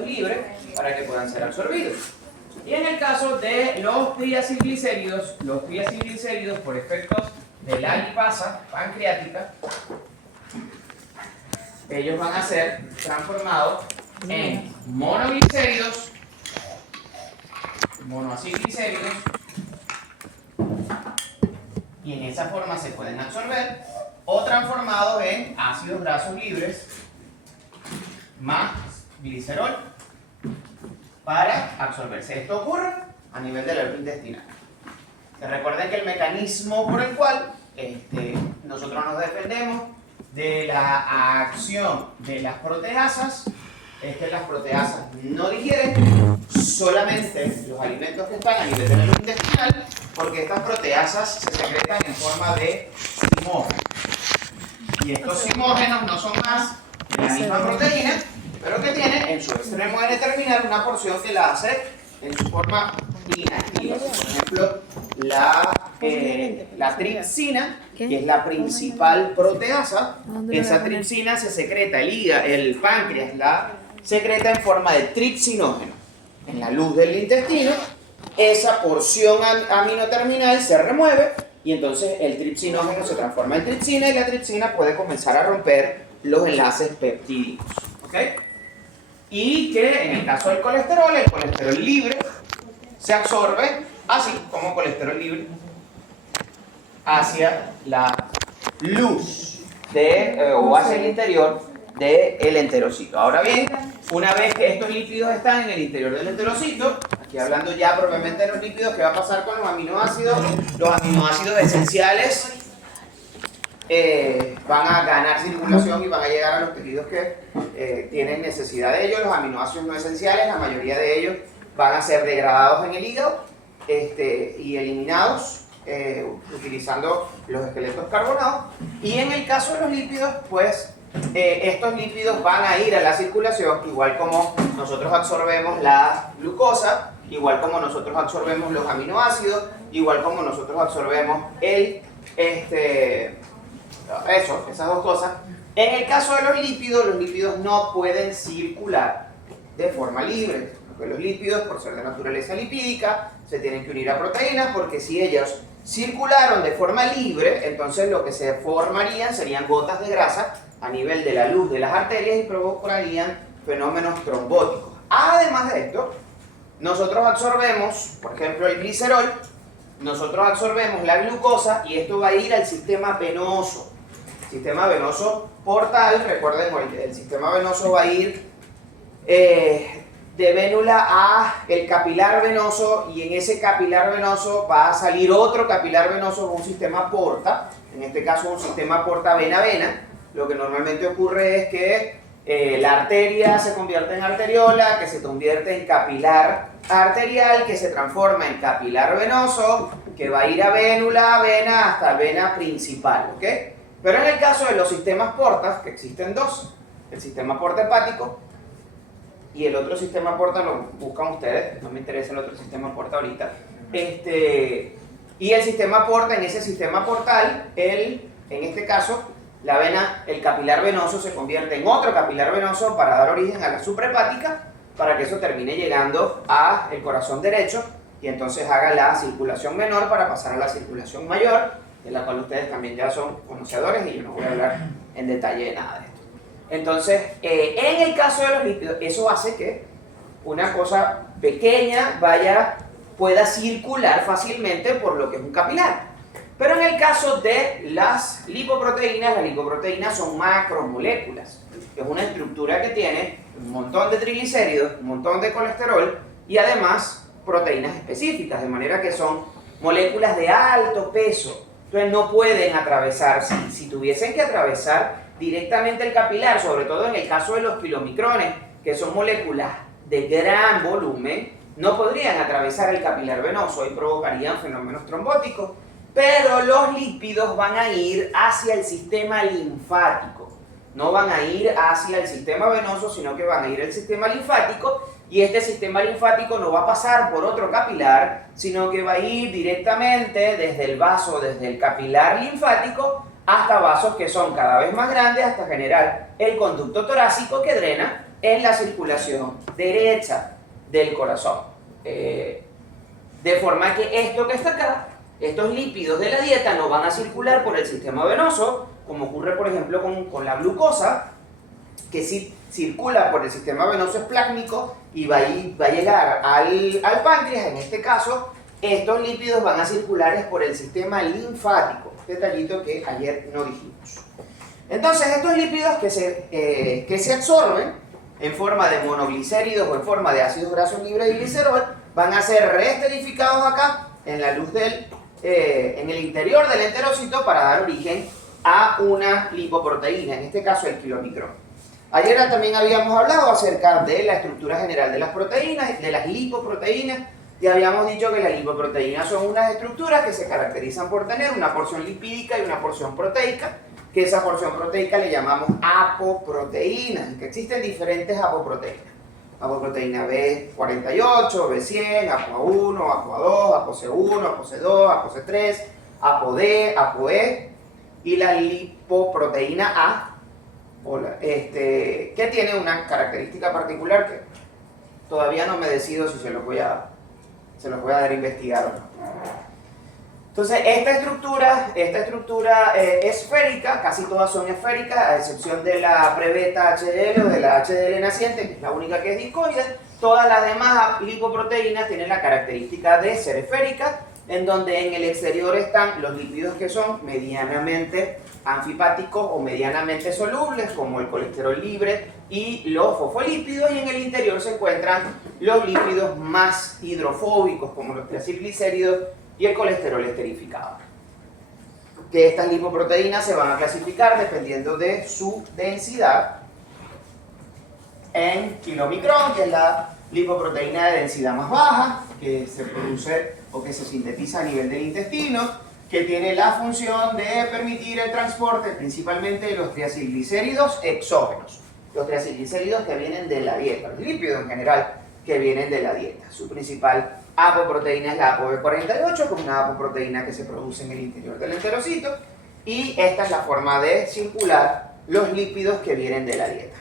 libres para que puedan ser absorbidos. Y en el caso de los triacilglicéridos por efectos de la lipasa pancreática, ellos van a ser transformados en monoglicéridos, monoacilglicéridos, y en esa forma se pueden absorber, o transformados en ácidos grasos libres más glicerol para absorberse. Esto ocurre a nivel del herpes intestinal. Recuerden que el mecanismo por el cual nosotros nos defendemos de la acción de las proteasas es que las proteasas no digieren solamente los alimentos que están a nivel del herpes intestinal, porque estas proteasas se secretan en forma de zimógenos. Y estos zimógenos no son más que la misma proteína, pero que tiene en su extremo N-terminal una porción que la hace en su forma inactiva. Por ejemplo, la tripsina, que es la principal proteasa, esa tripsina se secreta, el páncreas la secreta en forma de tripsinógeno. En la luz del intestino, esa porción aminoterminal se remueve y entonces el tripsinógeno se transforma en tripsina y la tripsina puede comenzar a romper los enlaces peptídicos. ¿Ok? Y que en el caso del colesterol, el colesterol libre se absorbe así como colesterol libre hacia la luz o hacia el interior del enterocito. Ahora bien, una vez que estos lípidos están en el interior del enterocito, aquí hablando ya propiamente de los lípidos, ¿qué va a pasar con los aminoácidos? Los aminoácidos esenciales van a ganar circulación y van a llegar a los tejidos que tienen necesidad de ellos. Los aminoácidos no esenciales, la mayoría de ellos van a ser degradados en el hígado y eliminados utilizando los esqueletos carbonados. Y en el caso de los lípidos, pues estos lípidos van a ir a la circulación, igual como nosotros absorbemos la glucosa, igual como nosotros absorbemos los aminoácidos, igual como nosotros absorbemos esas dos cosas. En el caso de los lípidos no pueden circular de forma libre, porque los lípidos, por ser de naturaleza lipídica, se tienen que unir a proteínas, porque si ellos circularon de forma libre, entonces lo que se formarían serían gotas de grasa a nivel de la luz de las arterias y provocarían fenómenos trombóticos. Además de esto, nosotros absorbemos, por ejemplo, el glicerol, nosotros absorbemos la glucosa y esto va a ir al sistema venoso. Sistema venoso portal, recuerden, el sistema venoso va a ir de vénula a el capilar venoso, y en ese capilar venoso va a salir otro capilar venoso con un sistema porta, en este caso un sistema porta vena-vena. Lo que normalmente ocurre es que la arteria se convierte en arteriola, que se convierte en capilar arterial, que se transforma en capilar venoso, que va a ir a vénula, vena, hasta vena principal, ¿ok? Pero en el caso de los sistemas portas, que existen dos, el sistema porta hepático y el otro sistema porta lo buscan ustedes, no me interesa el otro sistema porta ahorita, y el sistema porta, en ese sistema portal, en este caso, la vena, el capilar venoso se convierte en otro capilar venoso para dar origen a la suprahepática, para que eso termine llegando al corazón derecho y entonces haga la circulación menor para pasar a la circulación mayor, de la cual ustedes también ya son conocedores y yo no voy a hablar en detalle de nada de esto. Entonces, en el caso de los lípidos, eso hace que una cosa pequeña pueda circular fácilmente por lo que es un capilar. Pero en el caso de las lipoproteínas son macromoléculas. Es una estructura que tiene un montón de triglicéridos, un montón de colesterol y además proteínas específicas, de manera que son moléculas de alto peso. Entonces no pueden atravesar, si tuviesen que atravesar directamente el capilar, sobre todo en el caso de los kilomicrones, que son moléculas de gran volumen, no podrían atravesar el capilar venoso y provocarían fenómenos trombóticos. Pero los lípidos van a ir hacia el sistema linfático, no van a ir hacia el sistema venoso, sino que van a ir al sistema linfático, y este sistema linfático no va a pasar por otro capilar, sino que va a ir directamente desde el vaso, desde el capilar linfático, hasta vasos que son cada vez más grandes, hasta generar el conducto torácico que drena en la circulación derecha del corazón. De forma que esto que está acá, estos lípidos de la dieta no van a circular por el sistema venoso, como ocurre por ejemplo con la glucosa, que sí circula por el sistema venoso esplácnico y va a llegar al páncreas. En este caso, estos lípidos van a circular por el sistema linfático, detallito que ayer no dijimos. Entonces, estos lípidos que se absorben en forma de monoglicéridos o en forma de ácidos grasos libres de glicerol, van a ser reesterificados acá en la luz en el interior del enterocito para dar origen a una lipoproteína, en este caso el kilomicrón. Ayer también habíamos hablado acerca de la estructura general de las proteínas, de las lipoproteínas, y habíamos dicho que las lipoproteínas son unas estructuras que se caracterizan por tener una porción lipídica y una porción proteica, que esa porción proteica le llamamos apoproteínas, y que existen diferentes apoproteínas. Apoproteína B48, B100, ApoA1, ApoA2, ApoC1, ApoC2, ApoC3, ApoD, ApoE, y la lipoproteína A, que tiene una característica particular que todavía no me decido si se los voy a dar a investigar o no. Entonces, esta estructura esférica, casi todas son esféricas, a excepción de la prebeta HDL o de la HDL naciente, que es la única que es discoide. Todas las demás lipoproteínas tienen la característica de ser esféricas, en donde en el exterior están los lípidos que son medianamente anfipáticos o medianamente solubles, como el colesterol libre y los fosfolípidos, y en el interior se encuentran los lípidos más hidrofóbicos, como los triacilglicéridos y el colesterol esterificado. Que estas lipoproteínas se van a clasificar dependiendo de su densidad en kilomicrón, que es la lipoproteína de densidad más baja, que se produce o que se sintetiza a nivel del intestino, que tiene la función de permitir el transporte principalmente de los triacilglicéridos exógenos, los triacilglicéridos que vienen de la dieta, los lípidos en general que vienen de la dieta. Su principal apoproteína es la ApoB48, que es una apoproteína que se produce en el interior del enterocito, y esta es la forma de circular los lípidos que vienen de la dieta.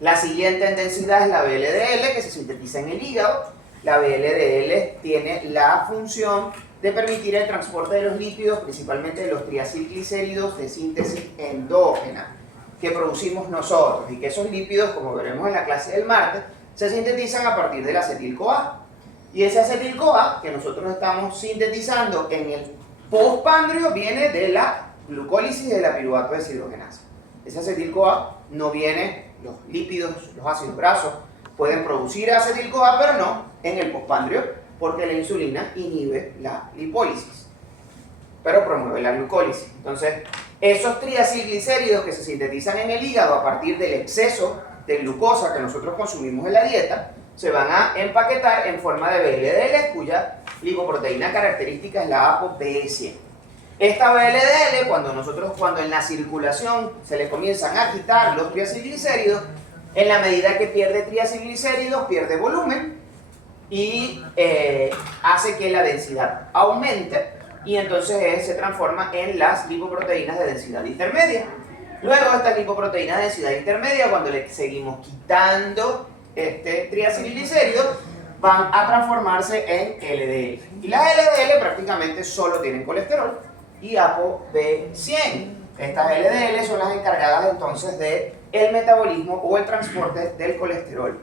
La siguiente en densidad es la VLDL, que se sintetiza en el hígado. La VLDL tiene la función de permitir el transporte de los lípidos, principalmente de los triacilglicéridos de síntesis endógena, que producimos nosotros, y que esos lípidos, como veremos en la clase del martes, se sintetizan a partir del acetil-CoA. Y ese acetil-CoA que nosotros estamos sintetizando en el postpáncreas viene de la glucólisis de la piruvato deshidrogenasa. Ese acetil-CoA no viene, los lípidos, los ácidos grasos pueden producir acetil-CoA, pero no en el postpáncreas, porque la insulina inhibe la lipólisis, pero promueve la glucólisis. Entonces, esos triacilglicéridos que se sintetizan en el hígado a partir del exceso de glucosa que nosotros consumimos en la dieta, se van a empaquetar en forma de VLDL, cuya lipoproteína característica es la ApoB100. Esta VLDL, cuando en la circulación se le comienzan a quitar los triacilglicéridos, en la medida que pierde triacilglicéridos, pierde volumen y hace que la densidad aumente, y entonces se transforma en las lipoproteínas de densidad intermedia. Luego, estas lipoproteínas de densidad intermedia, cuando le seguimos quitando triacilglicéridos, van a transformarse en LDL. Y las LDL prácticamente solo tienen colesterol y ApoB100. Estas LDL son las encargadas entonces del metabolismo o el transporte del colesterol.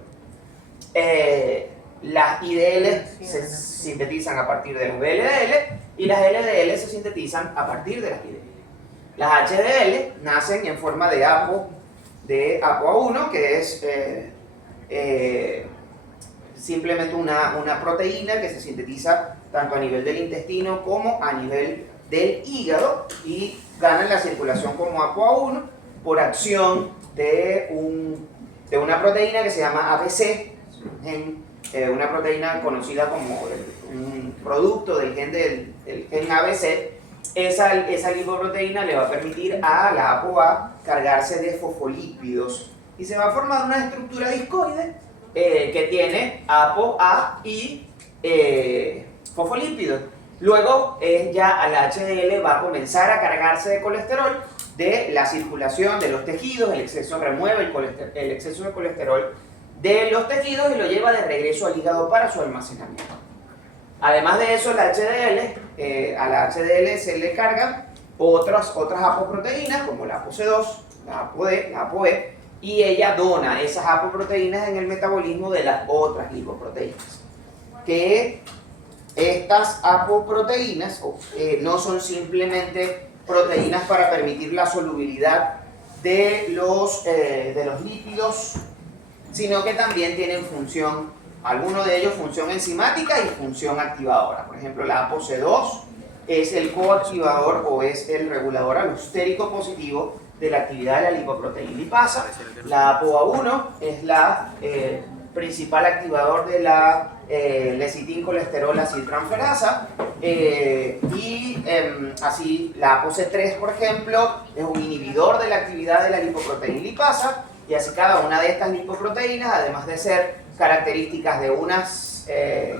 Las IDL se sintetizan a partir de los VLDL y las LDL se sintetizan a partir de las IDL. Las HDL nacen en forma de ApoA1, que es simplemente una proteína que se sintetiza tanto a nivel del intestino como a nivel del hígado, y ganan la circulación como ApoA1 por acción de una proteína que se llama ABC, una proteína conocida como un producto del gen ABC. Esa lipoproteína le va a permitir a la ApoA cargarse de fosfolípidos y se va a formar una estructura discoide que tiene ApoA y fosfolípidos. Luego ya a la HDL va a comenzar a cargarse de colesterol de la circulación de los tejidos, el exceso remueve el exceso de colesterol de los tejidos y lo lleva de regreso al hígado para su almacenamiento. Además de eso, la HDL, a la HDL se le cargan otras apoproteínas como la ApoC2, la ApoD, la ApoE, y ella dona esas apoproteínas en el metabolismo de las otras lipoproteínas. Que estas apoproteínas no son simplemente proteínas para permitir la solubilidad de los lípidos, sino que también tienen función, algunos de ellos función enzimática y función activadora. Por ejemplo, la ApoC2 es el coactivador o es el regulador alostérico positivo de la actividad de la lipoproteína lipasa. La ApoA1 es la principal activador de la lecitincolesterol aciltransferasa así la ApoC3, por ejemplo, es un inhibidor de la actividad de la lipoproteína lipasa, y así cada una de estas lipoproteínas, además de ser características de unas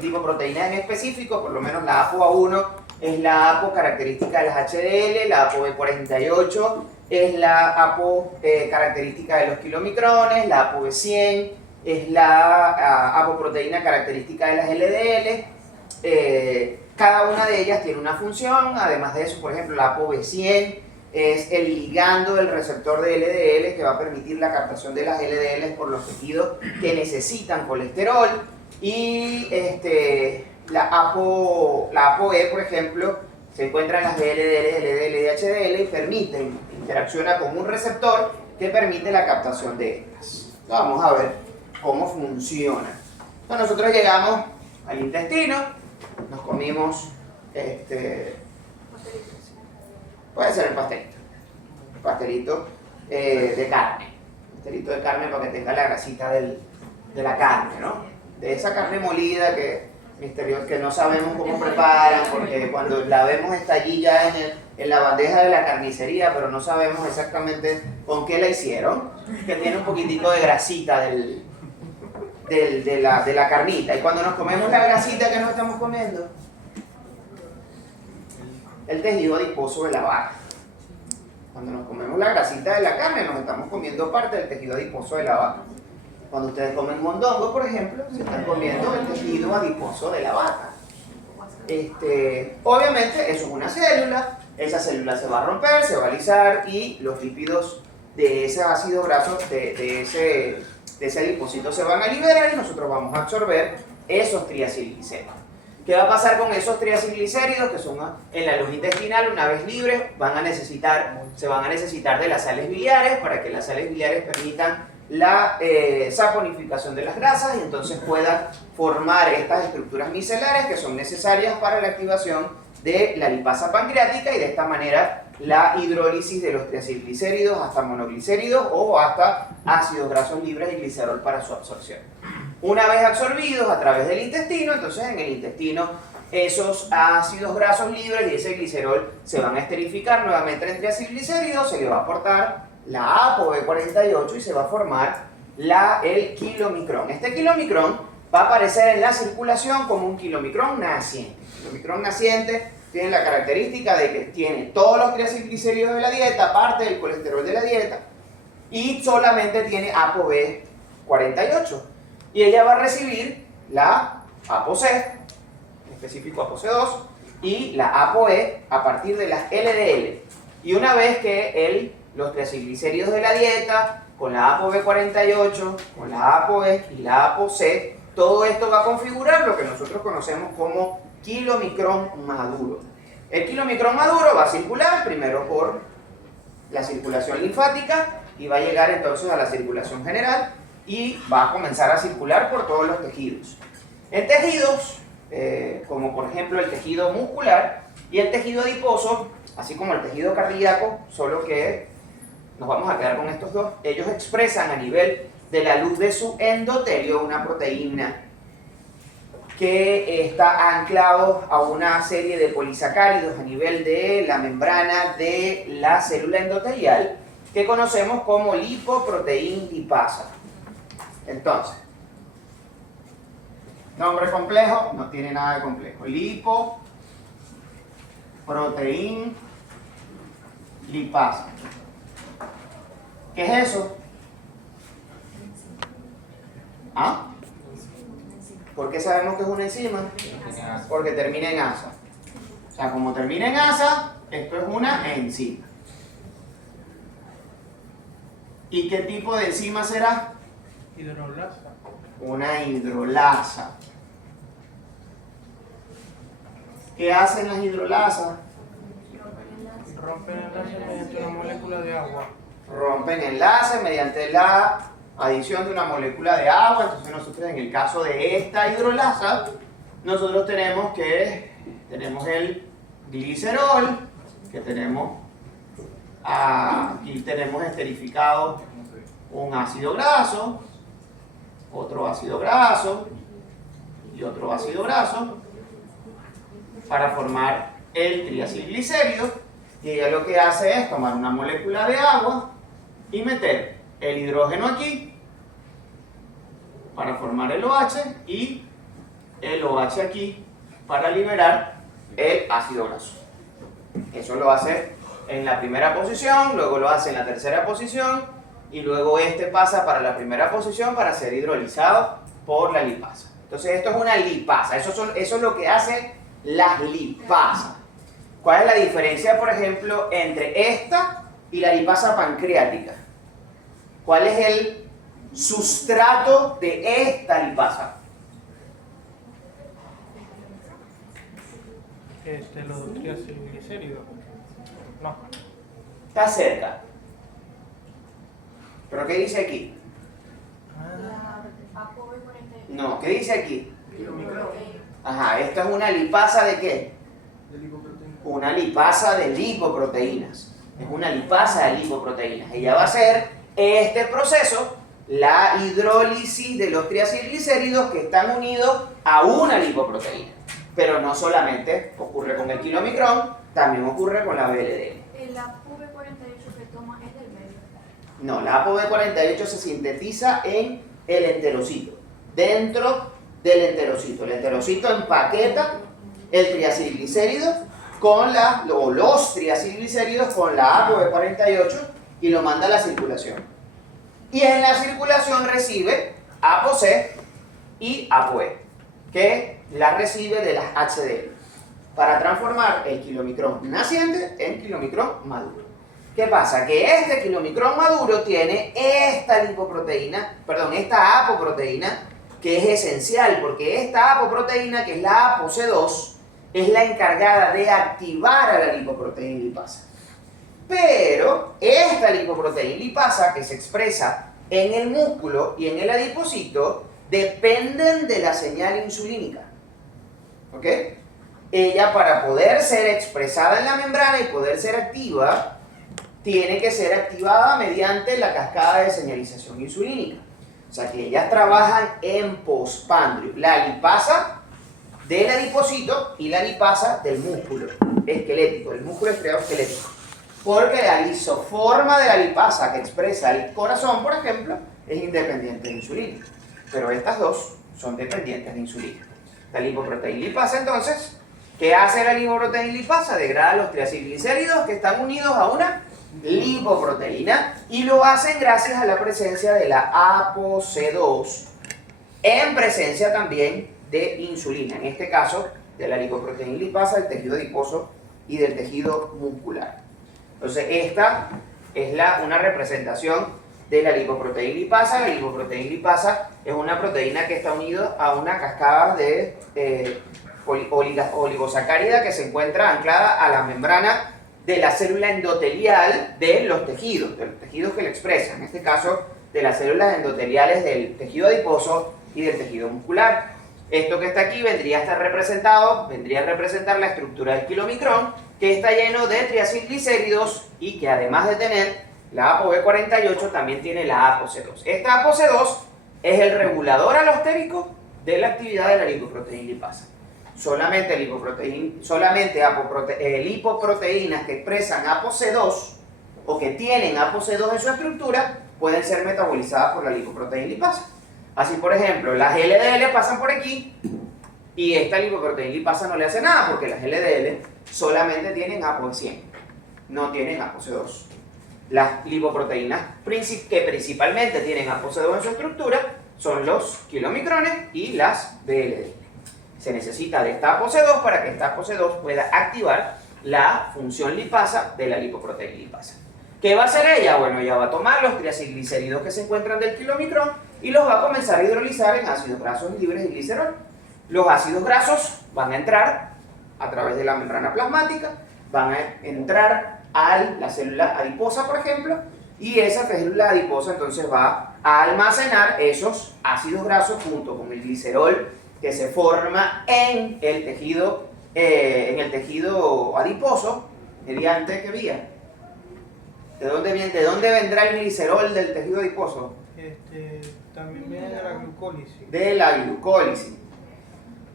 lipoproteínas en específico, por lo menos la ApoA1 es la APO característica de las HDL, la ApoB48 es la APO característica de los kilomicrones, la ApoB100 es la apoproteína característica de las LDL. Cada una de ellas tiene una función. Además de eso, por ejemplo, la ApoB100 es el ligando del receptor de LDL que va a permitir la captación de las LDL por los tejidos que necesitan colesterol. Y la ApoE, por ejemplo, se encuentra en las de LDL, LDL y HDL y interacciona con un receptor que permite la captación de estas. Vamos a ver cómo funciona. Entonces nosotros llegamos al intestino, nos comimos, puede ser el pastelito de carne para que tenga la grasita de la carne, ¿no? De esa carne molida que no sabemos cómo preparan, porque cuando la vemos está allí ya en la bandeja de la carnicería, pero no sabemos exactamente con qué la hicieron, que tiene un poquitico de grasita de la carnita. Y cuando nos comemos la grasita, ¿qué nos estamos comiendo? El tejido adiposo de la vaca. Cuando nos comemos la grasita de la carne, nos estamos comiendo parte del tejido adiposo de la vaca. Cuando ustedes comen mondongo, por ejemplo, se están comiendo el tejido adiposo de la vaca. Obviamente, eso es una célula. Esa célula se va a romper, se va a alisar y los lípidos de ese ácido graso, de ese adipocito se van a liberar y nosotros vamos a absorber esos triacilglicéridos. ¿Qué va a pasar con esos triacilglicéridos que son en la luz intestinal? Una vez libres, se van a necesitar de las sales biliares para que las sales biliares permitan la saponificación de las grasas y entonces puedan formar estas estructuras micelares que son necesarias para la activación de la lipasa pancreática y de esta manera la hidrólisis de los triacilglicéridos hasta monoglicéridos o hasta ácidos grasos libres y glicerol para su absorción. Una vez absorbidos a través del intestino, entonces en el intestino esos ácidos grasos libres y ese glicerol se van a esterificar nuevamente en triacilglicéridos, se le va a aportar la ApoB48 y se va a formar el kilomicrón. Este kilomicrón va a aparecer en la circulación como un kilomicrón naciente. El kilomicrón naciente tiene la característica de que tiene todos los triacilglicéridos de la dieta, parte del colesterol de la dieta, y solamente tiene ApoB48. Y ella va a recibir la ApoC, en específico ApoC2, y la ApoE a partir de las LDL. Y una vez que los triacilglicéridos de la dieta, con la ApoB48, con la ApoE y la ApoC, todo esto va a configurar lo que nosotros conocemos como kilomicrón maduro. El kilomicrón maduro va a circular primero por la circulación linfática y va a llegar entonces a la circulación general y va a comenzar a circular por todos los tejidos. En tejidos, como por ejemplo el tejido muscular y el tejido adiposo, así como el tejido cardíaco, solo que nos vamos a quedar con estos dos, ellos expresan a nivel de la luz de su endotelio una proteína que está anclado a una serie de polisacáridos a nivel de la membrana de la célula endotelial que conocemos como lipoproteína lipasa. Entonces, nombre complejo, no tiene nada de complejo. Lipoproteína lipasa. ¿Qué es eso? ¿Ah? ¿Por qué sabemos que es una enzima? Porque termina en asa. O sea, como termina en asa, esto es una enzima. ¿Y qué tipo de enzima será? Hidrolasa. Una hidrolasa. ¿Qué hacen las hidrolasas? Rompen enlaces mediante una molécula de agua. Rompen enlaces mediante la adición de una molécula de agua. Entonces nosotros en el caso de esta hidrolasa, nosotros tenemos el glicerol, que tenemos, aquí tenemos esterificado un ácido graso, otro ácido graso y otro ácido graso para formar el triacilglicérido. Y ella lo que hace es tomar una molécula de agua y meter el hidrógeno aquí para formar el OH y el OH aquí para liberar el ácido graso. Eso lo hace en la primera posición, luego lo hace en la tercera posición y luego este pasa para la primera posición para ser hidrolizado por la lipasa. Entonces esto es una lipasa, eso es lo que hace las lipasas. ¿Cuál es la diferencia, por ejemplo, entre esta y la lipasa pancreática? ¿Cuál es el sustrato de esta lipasa? Los triacilglicéridos. No. Está cerca. ¿Pero qué dice aquí? No, ¿qué dice aquí? Ajá, esta es una lipasa ¿de qué? De lipoproteína. Una lipasa de lipoproteínas. Es una lipasa de lipoproteínas. Ella va a hacer este proceso, la hidrólisis de los triacilglicéridos que están unidos a una lipoproteína. Pero no solamente ocurre con el kilomicrón, también ocurre con la VLDL. ¿El ApoB48 que toma es del medio? No, la ApoB48 se sintetiza en el enterocito, dentro del enterocito. El enterocito empaqueta el triacilglicérido con los triacilglicéridos con la ApoB48 y lo manda a la circulación. Y en la circulación recibe ApoC y ApoE, que la recibe de las HDL, para transformar el kilomicrón naciente en kilomicrón maduro. ¿Qué pasa? Que este kilomicrón maduro tiene esta apoproteína, que es esencial, porque esta apoproteína, que es la ApoC2, es la encargada de activar a la lipoproteína lipasa. Pero esta lipoproteína lipasa, que se expresa en el músculo y en el adipocito, dependen de la señal insulínica. ¿Ok? Ella, para poder ser expresada en la membrana y poder ser activa, tiene que ser activada mediante la cascada de señalización insulínica. O sea que ellas trabajan en postpandrio. La lipasa del adipocito y la lipasa del músculo esquelético, el músculo estriado esquelético. Porque la lisoforma de la lipasa que expresa el corazón, por ejemplo, es independiente de insulina. Pero estas dos son dependientes de insulina. La lipoproteína lipasa, entonces, ¿qué hace la lipoproteína lipasa? Degrada los triacilglicéridos que están unidos a una lipoproteína y lo hacen gracias a la presencia de la ApoC2 en presencia también de insulina, en este caso de la lipoproteína lipasa del tejido adiposo y del tejido muscular. Entonces esta es una representación de la lipoproteína lipasa. La lipoproteína lipasa es una proteína que está unida a una cascada de oligosacárida que se encuentra anclada a la membrana de la célula endotelial de los tejidos que la expresan, en este caso de las células endoteliales del tejido adiposo y del tejido muscular. Esto que está aquí vendría a representar la estructura del kilomicrón, que está lleno de triacilglicéridos y que además de tener la ApoB48 también tiene la ApoC2. Esta ApoC2 es el regulador alostérico de la actividad de la lipoproteína lipasa. Solamente lipoproteínas que expresan ApoC2 o que tienen ApoC2 en su estructura pueden ser metabolizadas por la lipoproteína lipasa. Así, por ejemplo, las LDL pasan por aquí y esta lipoproteína lipasa no le hace nada porque las LDL solamente tienen ApoC100, no tienen ApoC2. Las lipoproteínas que principalmente tienen ApoC2 en su estructura son los kilomicrones y las VLDL. Se necesita de esta ApoC2 para que esta ApoC2 pueda activar la función lipasa de la lipoproteína lipasa. ¿Qué va a hacer ella? Bueno, ella va a tomar los triacilglicéridos que se encuentran del kilomicrón y los va a comenzar a hidrolizar en ácidos grasos libres y glicerol. Los ácidos grasos van a entrar a través de la membrana plasmática, van a entrar a la célula adiposa, por ejemplo, y esa célula adiposa entonces va a almacenar esos ácidos grasos junto con el glicerol que se forma en el tejido adiposo. ¿Mediante qué vía? ¿De dónde vendrá el glicerol del tejido adiposo? También viene de la glucólisis. De la glucólisis.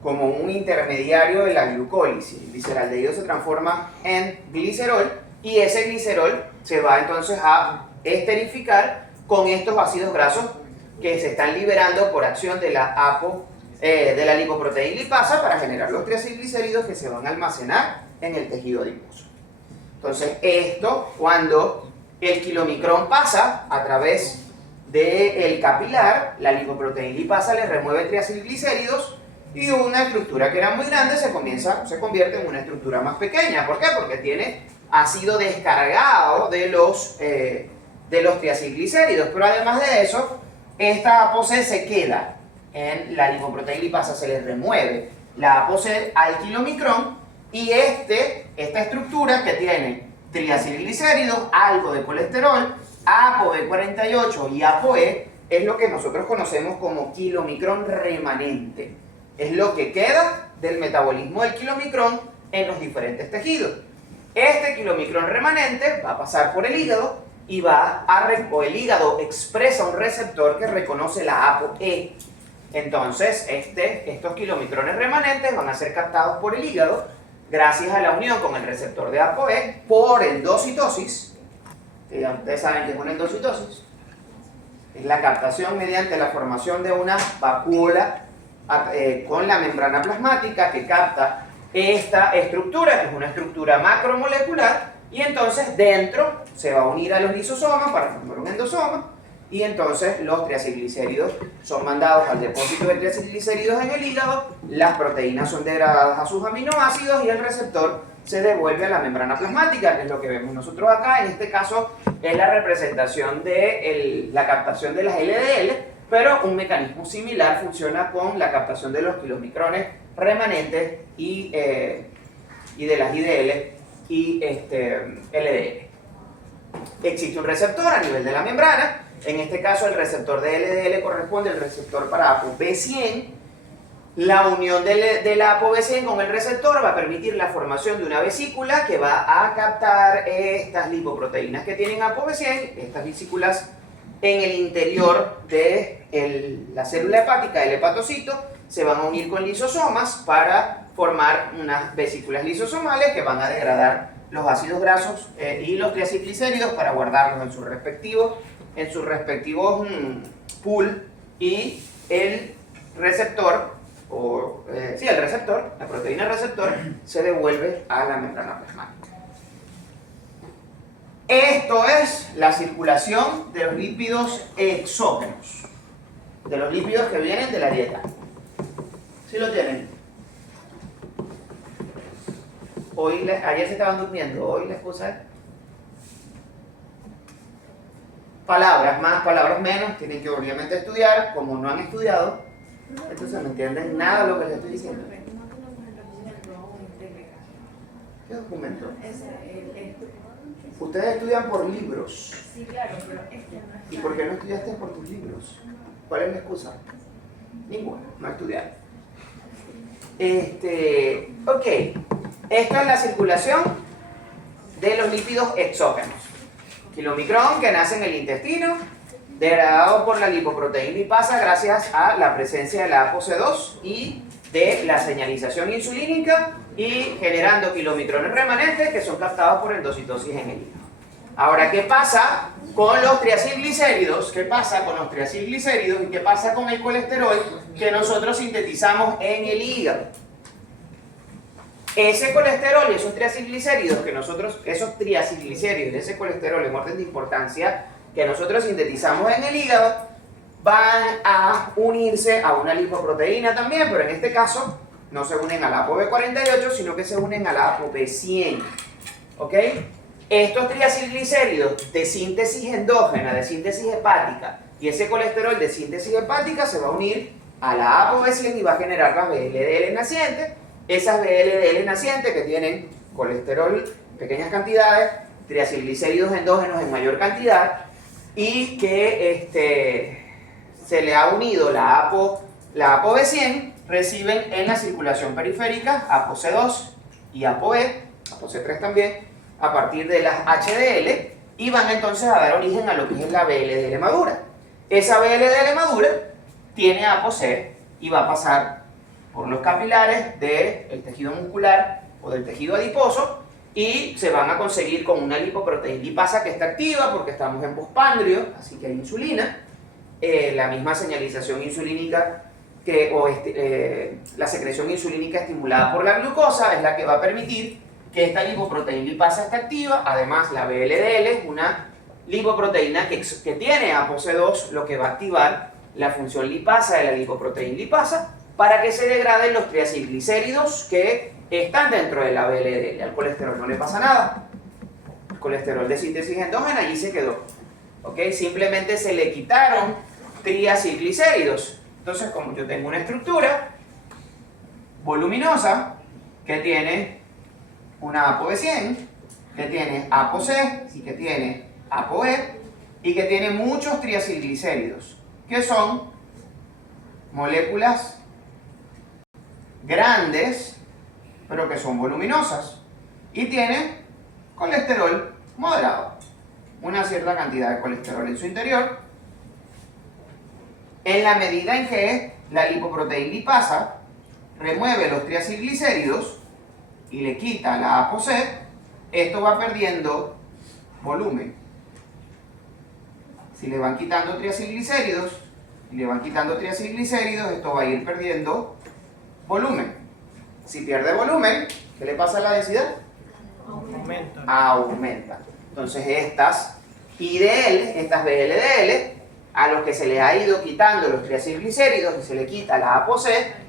Como un intermediario de la glucólisis. El gliceraldehído se transforma en glicerol y ese glicerol se va entonces a esterificar con estos ácidos grasos que se están liberando por acción de la lipoproteína lipasa para generar los triacilglicéridos que se van a almacenar en el tejido adiposo. Entonces, esto cuando el kilomicrón pasa a través del capilar, la lipoproteína lipasa le remueve triacilglicéridos y una estructura que era muy grande se convierte en una estructura más pequeña. ¿Por qué? Porque ha sido descargado de los triacilglicéridos. Pero además de eso, esta ApoC se queda en la lipoproteína lipasa, se le remueve la ApoC al kilomicrón y esta estructura que tiene triacilglicéridos, algo de colesterol, ApoB48 y ApoE es lo que nosotros conocemos como kilomicrón remanente. Es lo que queda del metabolismo del kilomicrón en los diferentes tejidos. Este kilomicrón remanente va a pasar por el hígado y el hígado expresa un receptor que reconoce la ApoE. Entonces, estos kilomicrones remanentes van a ser captados por el hígado gracias a la unión con el receptor de ApoE por endocitosis. Ustedes saben que es una endocitosis. Es la captación mediante la formación de una vacuola con la membrana plasmática que capta esta estructura, que es una estructura macromolecular, y entonces dentro se va a unir a los lisosomas para formar un endosoma, y entonces los triacilglicéridos son mandados al depósito de triacilglicéridos en el hígado, las proteínas son degradadas a sus aminoácidos y el receptor se devuelve a la membrana plasmática, que es lo que vemos nosotros acá. En este caso es la representación de la captación de las LDL, pero un mecanismo similar funciona con la captación de los kilomicrones remanentes y de las IDL y LDL. Existe un receptor a nivel de la membrana. En este caso el receptor de LDL corresponde al receptor para ApoB100. La unión de la ApoB100 con el receptor va a permitir la formación de una vesícula que va a captar estas lipoproteínas que tienen ApoB100, estas vesículas en el interior de la célula hepática del hepatocito se van a unir con lisosomas para formar unas vesículas lisosomales que van a degradar los ácidos grasos y los triacilglicéridos para guardarlos en sus respectivos pool, y el receptor, la proteína receptor se devuelve a la membrana plasmática. Esto es la circulación de los lípidos exógenos, de los lípidos que vienen de la dieta. ¿Sí lo tienen? Ayer se estaban durmiendo, hoy la excusa es palabras más, palabras menos, tienen que obviamente estudiar. Como no han estudiado, entonces no entienden nada de lo que les estoy diciendo. ¿Qué documento? Ustedes estudian por libros. Sí, claro, pero este no es. ¿Y por qué no estudiaste por tus libros? ¿Cuál es la excusa? Ninguna, no estudiar. Ok, esto es la circulación de los lípidos exógenos. Kilomicrón que nace en el intestino, degradado por la lipoproteína lipasa gracias a la presencia de la ApoC2 y de la señalización insulínica, y generando kilomicrones remanentes que son captados por endocitosis en el hígado. Ahora, ¿qué pasa con los triacilglicéridos? ¿Qué pasa con los triacilglicéridos y qué pasa con el colesterol que nosotros sintetizamos en el hígado? ese colesterol y esos triacilglicéridos que nosotros, esos triacilglicéridos y ese colesterol en orden de importancia que nosotros sintetizamos en el hígado, van a unirse a una lipoproteína también, pero en este caso no se unen a la ApoB48, sino que se unen a la ApoB100. ¿Ok? Estos triacilglicéridos de síntesis endógena, de síntesis hepática, y ese colesterol de síntesis hepática se va a unir a la ApoB100 y va a generar las VLDL nacientes. Esas VLDL nacientes que tienen colesterol en pequeñas cantidades, triacilglicéridos endógenos en mayor cantidad, y que se le ha unido la ApoB100, reciben en la circulación periférica ApoC2 y ApoE, ApoC3 también, a partir de las HDL, y van entonces a dar origen a lo que es la VLDL madura. Esa VLDL madura tiene ApoC y va a pasar por los capilares del tejido muscular o del tejido adiposo, y se van a conseguir con una lipoproteína lipasa que está activa porque estamos en pospandrio, así que hay insulina, la misma señalización insulínica la secreción insulínica estimulada por la glucosa es la que va a permitir que esta lipoproteína lipasa esté activa. Además, la VLDL es una lipoproteína que tiene ApoC2, lo que va a activar la función lipasa de la lipoproteína lipasa para que se degraden los triacilglicéridos que están dentro de la VLDL. Al colesterol no le pasa nada. El colesterol de síntesis endógena allí se quedó. ¿Ok? Simplemente se le quitaron triacilglicéridos. Entonces, como yo tengo una estructura voluminosa que tiene una ApoB100, que tiene ApoC, y que tiene ApoE, y que tiene muchos triacilglicéridos, que son moléculas grandes, pero que son voluminosas, y tiene colesterol moderado, una cierta cantidad de colesterol en su interior. En la medida en que la lipoproteína lipasa remueve los triacilglicéridos y le quita la ApoC, esto va perdiendo volumen. Si le van quitando triacilglicéridos y le van quitando triacilglicéridos, esto va a ir perdiendo volumen. Si pierde volumen, ¿qué le pasa a la densidad? Aumenta. Aumenta. Entonces estas IDL, estas VLDL, a los que se les ha ido quitando los triacilglicéridos y se le quita la ApoC,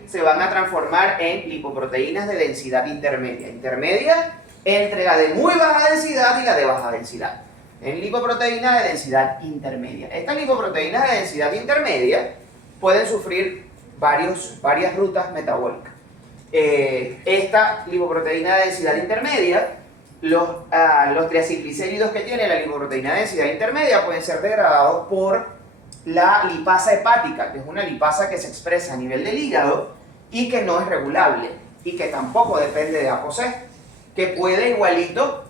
se van a transformar en lipoproteínas de densidad intermedia. Intermedia entre la de muy baja densidad y la de baja densidad. En lipoproteínas de densidad intermedia. Estas lipoproteínas de densidad intermedia pueden sufrir varias rutas metabólicas. Esta lipoproteína de densidad intermedia, los triacilglicéridos que tiene la lipoproteína de densidad intermedia pueden ser degradados por la lipasa hepática, que es una lipasa que se expresa a nivel del hígado y que no es regulable y que tampoco depende de ApoC, que puede igualito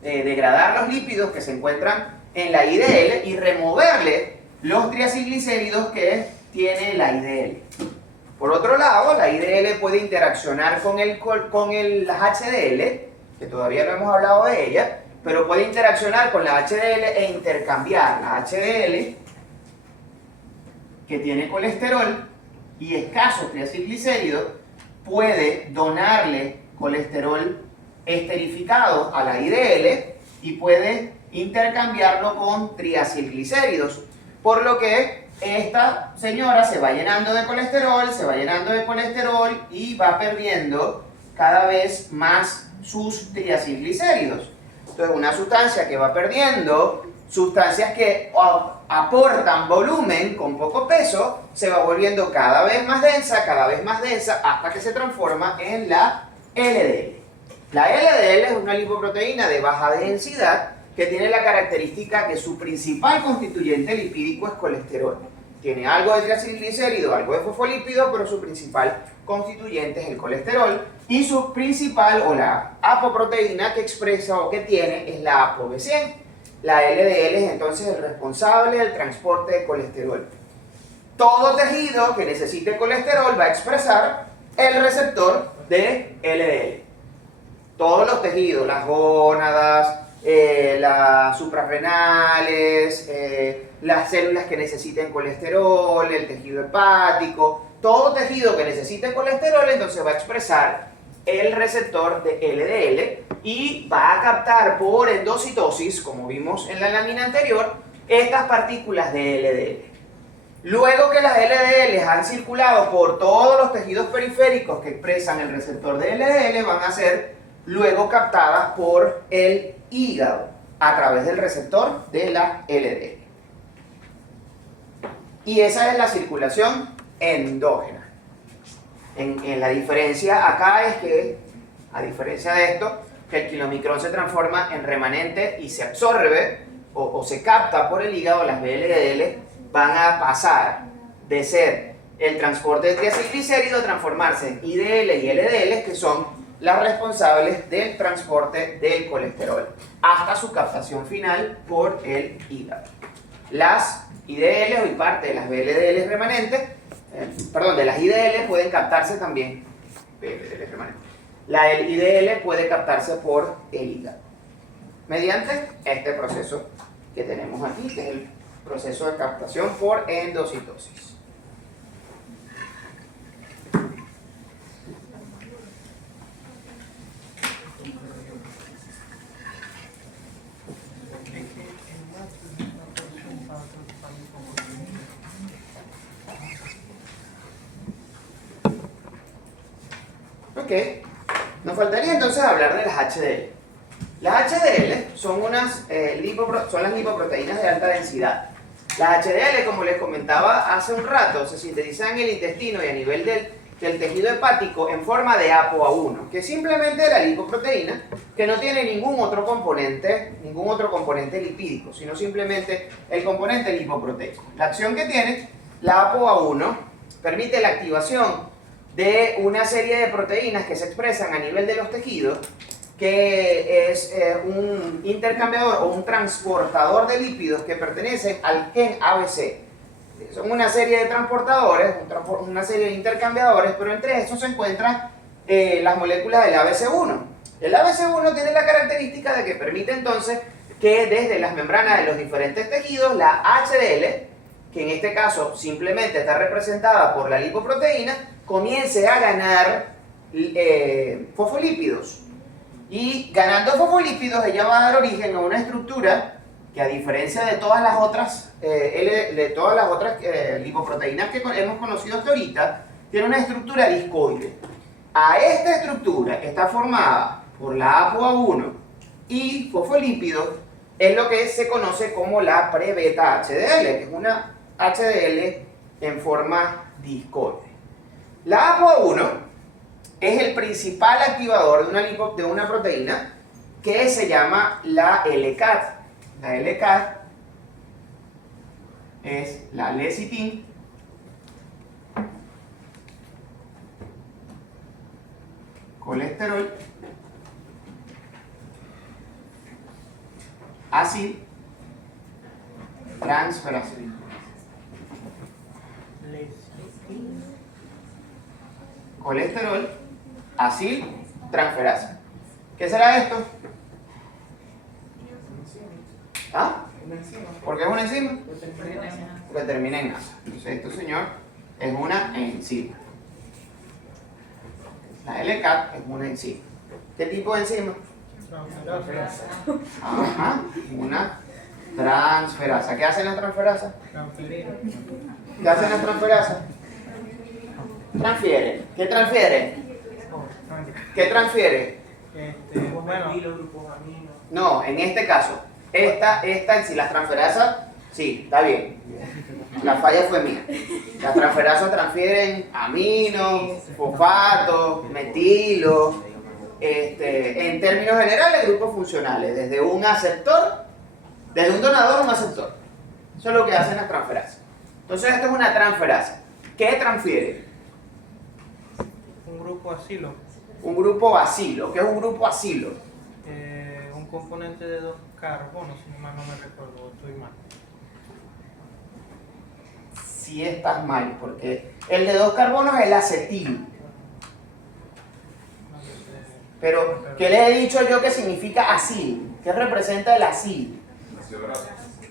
degradar los lípidos que se encuentran en la IDL y removerle los triacilglicéridos que tiene la IDL. Por otro lado, la IDL puede interaccionar con las HDL, que todavía no hemos hablado de ella, pero puede interaccionar con la HDL e intercambiar la HDL, que tiene colesterol y escasos triacilglicéridos, puede donarle colesterol esterificado a la IDL y puede intercambiarlo con triacilglicéridos, por lo que esta señora se va llenando de colesterol, y va perdiendo cada vez más sus triacilglicéridos. Entonces, una sustancia que va perdiendo, sustancias que aportan volumen con poco peso, se va volviendo cada vez más densa, hasta que se transforma en la LDL. La LDL es una lipoproteína de baja densidad que tiene la característica que su principal constituyente lipídico es colesterol. Tiene algo de triacilglicérido, algo de fosfolípido, pero su principal constituyente es el colesterol, y su principal, o la apoproteína que expresa o que tiene, es la ApoB100. La LDL es entonces el responsable del transporte de colesterol. Todo tejido que necesite colesterol va a expresar el receptor de LDL. Todos los tejidos, las gónadas, las suprarrenales, las células que necesiten colesterol, el tejido hepático, todo tejido que necesite colesterol entonces va a expresar el receptor de LDL y va a captar por endocitosis, como vimos en la lámina anterior, estas partículas de LDL. Luego que las LDL han circulado por todos los tejidos periféricos que expresan el receptor de LDL, van a ser luego captadas por el hígado a través del receptor de la LDL. Y esa es la circulación endógena. En la diferencia acá es que, a diferencia de esto, que el kilomicrón se transforma en remanente y se absorbe o se capta por el hígado, las VLDL van a pasar de ser el transporte de triacilglicéridos a transformarse en IDL y LDL, que son las responsables del transporte del colesterol hasta su captación final por el hígado. Las IDL y parte de las VLDL remanentes, de las IDL pueden captarse también, VLDL remanentes. La IDL puede captarse por el hígado mediante este proceso que tenemos aquí, que es el proceso de captación por endocitosis. Ok, nos faltaría entonces hablar de las HDL. Las HDL son las lipoproteínas de alta densidad. Las HDL, como les comentaba hace un rato, se sintetizan en el intestino y a nivel del tejido hepático en forma de ApoA1, que es simplemente la lipoproteína que no tiene ningún otro componente lipídico, sino simplemente el componente lipoproteico. La acción que tiene la ApoA1 permite la activación de una serie de proteínas que se expresan a nivel de los tejidos, que es un intercambiador o un transportador de lípidos que pertenecen al gen ABC. Son una serie de transportadores, una serie de intercambiadores, pero entre estos se encuentran las moléculas del ABC1. El ABC1 tiene la característica de que permite entonces que desde las membranas de los diferentes tejidos, la HDL, que en este caso simplemente está representada por la lipoproteína, comience a ganar fosfolípidos. Y ganando fosfolípidos, ella va a dar origen a una estructura que, a diferencia de todas las otras, lipoproteínas que hemos conocido hasta ahorita, tiene una estructura discoide. A esta estructura, que está formada por la ApoA1 y fosfolípidos, es lo que se conoce como la pre-beta HDL, que es una HDL en forma discoide. La ApoA1 es el principal activador de una proteína que se llama la LCAT. La LCAT es la lecitin colesterol acil transferasa. Colesterol acil transferasa. ¿Qué será esto? ¿Ah? ¿Por qué es una enzima? Porque termina en asa. Entonces esto, señor, es una enzima. La LCAT es una enzima. ¿Qué tipo de enzima? Ajá, una transferasa. ¿Qué hacen las transferasas? ¿Qué hacen las transferasas? Transfieren. ¿Qué transfieren? ¿Qué transfiere? No, en este caso, esta en sí, las transferasas, sí, está bien. La falla fue mía. Las transferasas transfieren aminos, fosfatos, metilos, en términos generales, grupos funcionales, desde un donador a un aceptor. Eso es lo que hacen las transferasas. Entonces, esto es una transferasa. ¿Qué transfiere? Un grupo acilo. Un grupo bacilo. ¿Qué es un grupo acilo? Un componente de 2 carbonos, si mal no me recuerdo, estoy mal. Sí estás mal, porque el de 2 carbonos es el acetil. Pero, ¿qué les he dicho yo que significa acil? ¿Qué representa el acil?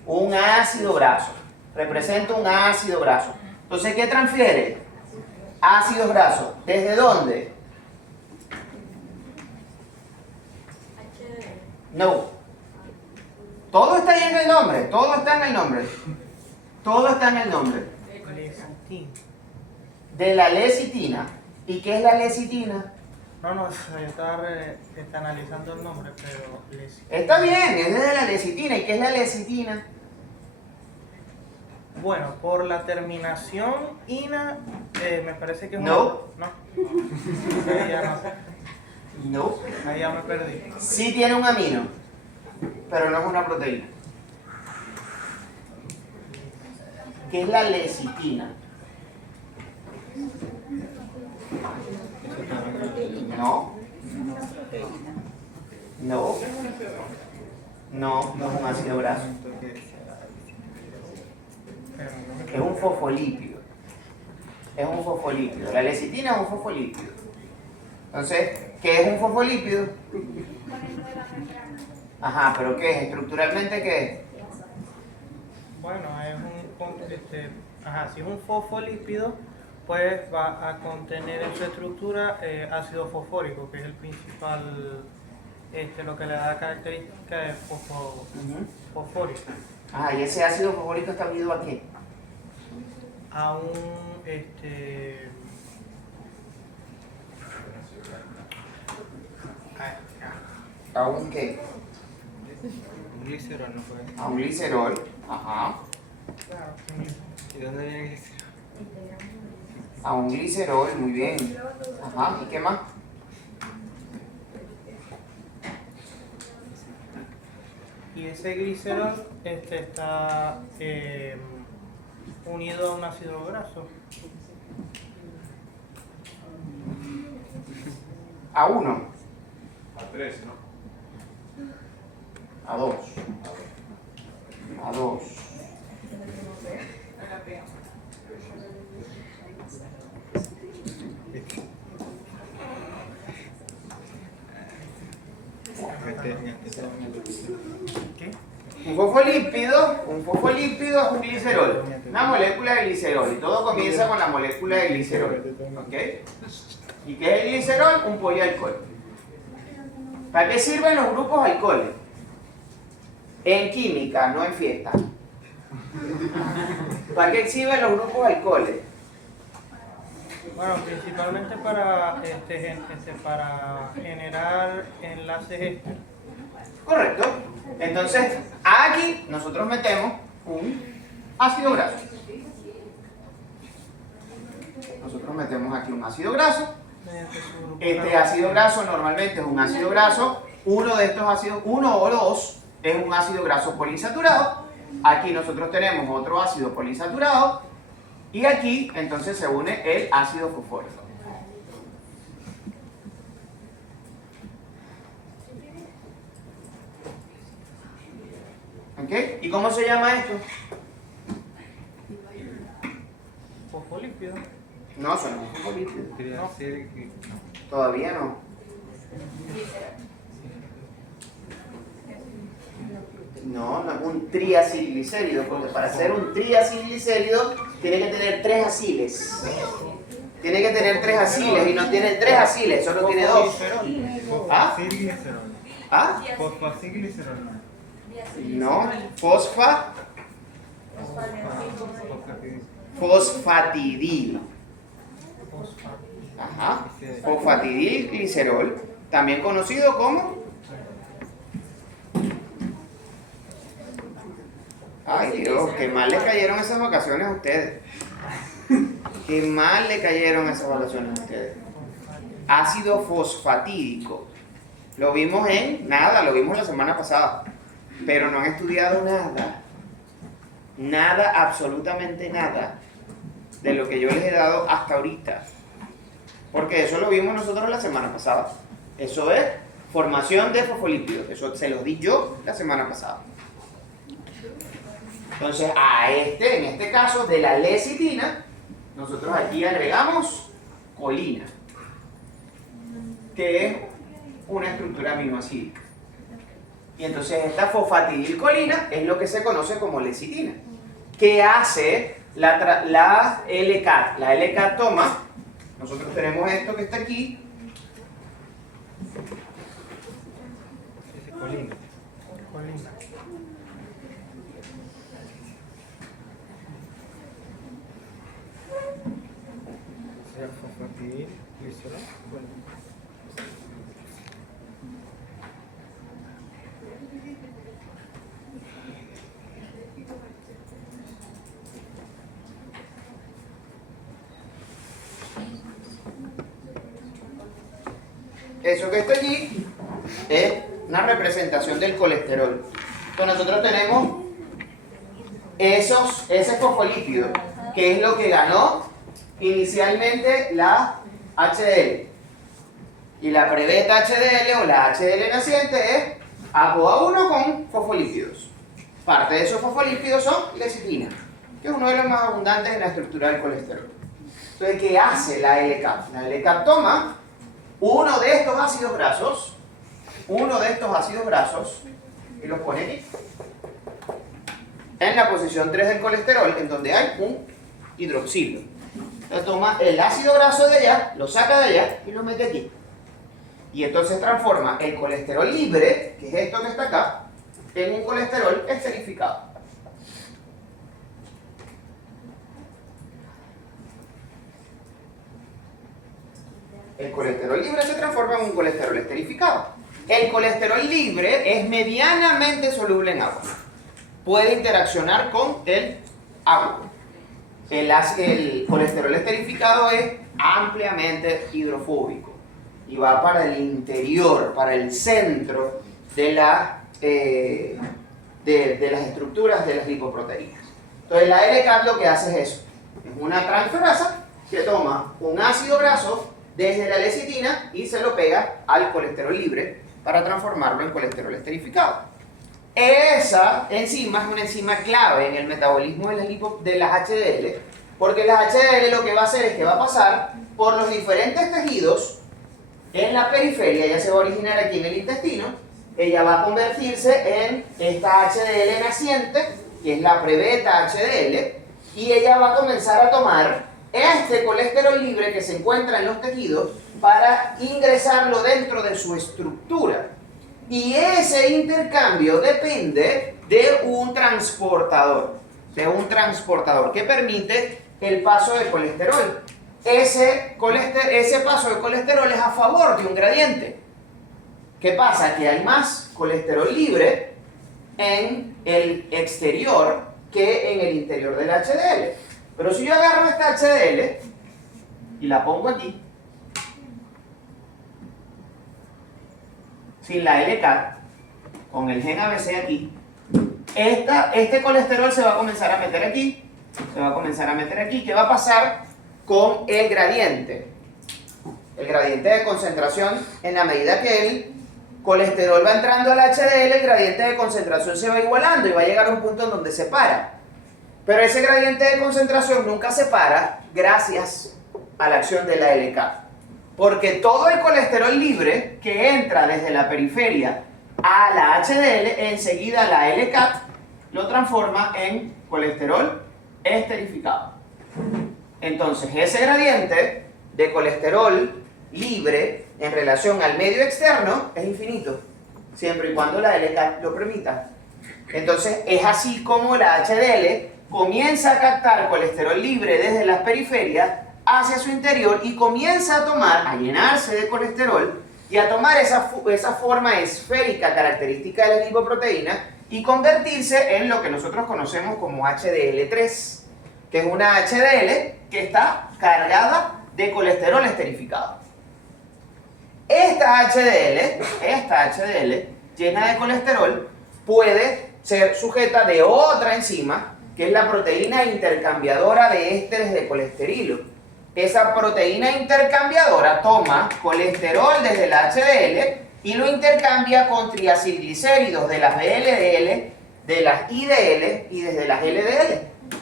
Un ácido graso. Representa un ácido graso. Entonces, ¿qué transfiere? Ácidos grasos. ¿Desde dónde? No. Todo está ahí en el nombre, todo está en el nombre. Todo está en el nombre. Lecitina. De la lecitina. ¿Y qué es la lecitina? No, yo estaba analizando el nombre, pero lecitina. Está bien, es de la lecitina. ¿Y qué es la lecitina? Bueno, por la terminación ina, me parece que es No. No. Ahí ya no. No. Ahí ya me perdí. Sí tiene un amino, pero no es una proteína. ¿Qué es la lecitina? No. No. No, no es un ácido graso. Es un fosfolípido. Es un fosfolípido. La lecitina es un fosfolípido. Entonces, ¿qué es un fosfolípido? Ajá, ¿pero qué es? ¿Estructuralmente qué es? Bueno, es si es un fosfolípido, pues va a contener en su estructura ácido fosfórico, que es el principal, lo que le da característica de fosfórico. Ah, ¿y ese ácido fosfórico está unido a qué? A un, ¿A un qué? Un glicerol no fue. A un glicerol. Ajá. ¿Y dónde viene el glicerol? A un glicerol, muy bien. Ajá, ¿y qué más? Y ese glicerol está unido a un ácido graso. A uno. A 3, ¿no? A dos. A dos. ¿Qué? Un fosfolípido es un glicerol, una molécula de glicerol, y todo comienza con la molécula de glicerol, ¿ok? ¿Y qué es el glicerol? Un polialcohol. ¿Para qué sirven los grupos alcoholes? En química, no en fiesta. ¿Para qué sirven los grupos alcoholes? Bueno, principalmente para, para generar enlaces éster. Correcto. Entonces, aquí nosotros metemos un ácido graso. Nosotros metemos aquí un ácido graso. Mediante su grupo Este ácido graso normalmente es un ácido graso. Uno de estos ácidos, uno o dos, es un ácido graso poliinsaturado. Aquí nosotros tenemos otro ácido poliinsaturado. Y aquí entonces se une el ácido fosfórico. ¿Ok? ¿Y cómo se llama esto? fosfolípido. No, son un fosfolípido. Quería decir que Todavía no. No, no es un triacilglicérido, porque para ser un triacilglicérido tiene que tener 3 aciles. Tiene que tener 3 aciles y no tiene 3 aciles, solo tiene 2. ¿Ah? fosfacilglicerol. ¿Ah? Fosfacilglicerol. No, fosfatidil. Ajá. Fosfatidilglicerol, también conocido como. Ay Dios, qué mal le cayeron esas vacaciones a ustedes. Qué mal le cayeron esas vacaciones a ustedes. Ácido fosfatídico. Lo vimos lo vimos la semana pasada. Pero no han estudiado nada. Nada, absolutamente nada de lo que yo les he dado hasta ahorita. Porque eso lo vimos nosotros la semana pasada. Eso es formación de fosfolípidos. Eso se los di yo la semana pasada. Entonces, en este caso, de la lecitina, nosotros aquí agregamos colina, que es una estructura aminoácidica. Y entonces esta fosfatidilcolina es lo que se conoce como lecitina. ¿Qué hace la LCAT? La LCAT toma, nosotros tenemos esto que está aquí, Ese colina. glicerol. Bueno. Eso que está allí es una representación del colesterol. Entonces nosotros tenemos ese fosfolípido, que es lo que ganó inicialmente la HDL. Y la prebeta HDL o la HDL naciente es ApoA1 con fosfolípidos. Parte de esos fosfolípidos son lecitina, que es uno de los más abundantes en la estructura del colesterol. Entonces, ¿qué hace la LCAP? La LCAP toma uno de estos ácidos grasos, y los pone aquí, en la posición 3 del colesterol, en donde hay un hidroxilo. Entonces toma el ácido graso de allá, lo saca de allá y lo mete aquí. Y entonces transforma el colesterol libre, que es esto que está acá, en un colesterol esterificado. El colesterol libre se transforma en un colesterol esterificado. El colesterol libre es medianamente soluble en agua. Puede interaccionar con el agua. El colesterol esterificado es ampliamente hidrofóbico y va para el interior, para el centro de las estructuras de las lipoproteínas. Entonces la LCAP lo que hace es eso. Es una transferasa que toma un ácido graso desde la lecitina y se lo pega al colesterol libre para transformarlo en colesterol esterificado. Esa enzima es una enzima clave en el metabolismo de las HDL, porque las HDL lo que va a hacer es que va a pasar por los diferentes tejidos en la periferia. Ella se va a originar aquí en el intestino, ella va a convertirse en esta HDL naciente, que es la prebeta HDL, y ella va a comenzar a tomar este colesterol libre que se encuentra en los tejidos para ingresarlo dentro de su estructura. Y ese intercambio depende de un transportador que permite el paso de colesterol. Ese paso de colesterol es a favor de un gradiente. ¿Qué pasa? Que hay más colesterol libre en el exterior que en el interior del HDL. Pero si yo agarro esta HDL y la pongo aquí, sin la LCAP, con el gen ABC aquí, este colesterol se va a comenzar a meter aquí, ¿Qué va a pasar con el gradiente? El gradiente de concentración, en la medida que el colesterol va entrando al HDL, el gradiente de concentración se va igualando y va a llegar a un punto en donde se para. Pero ese gradiente de concentración nunca se para gracias a la acción de la LCAP. Porque todo el colesterol libre que entra desde la periferia a la HDL, enseguida la LCAP lo transforma en colesterol esterificado. Entonces ese gradiente de colesterol libre en relación al medio externo es infinito, siempre y cuando la LCAP lo permita. Entonces es así como la HDL comienza a captar colesterol libre desde las periferias hacia su interior y comienza a llenarse de colesterol y a tomar esa forma esférica característica de la lipoproteína y convertirse en lo que nosotros conocemos como HDL3, que es una HDL que está cargada de colesterol esterificado. Esta HDL llena de colesterol puede ser sujeta de otra enzima, que es la proteína intercambiadora de ésteres de colesterilo. Esa proteína intercambiadora toma colesterol desde la HDL y lo intercambia con triacilglicéridos de las VLDL, de las IDL y desde las LDL.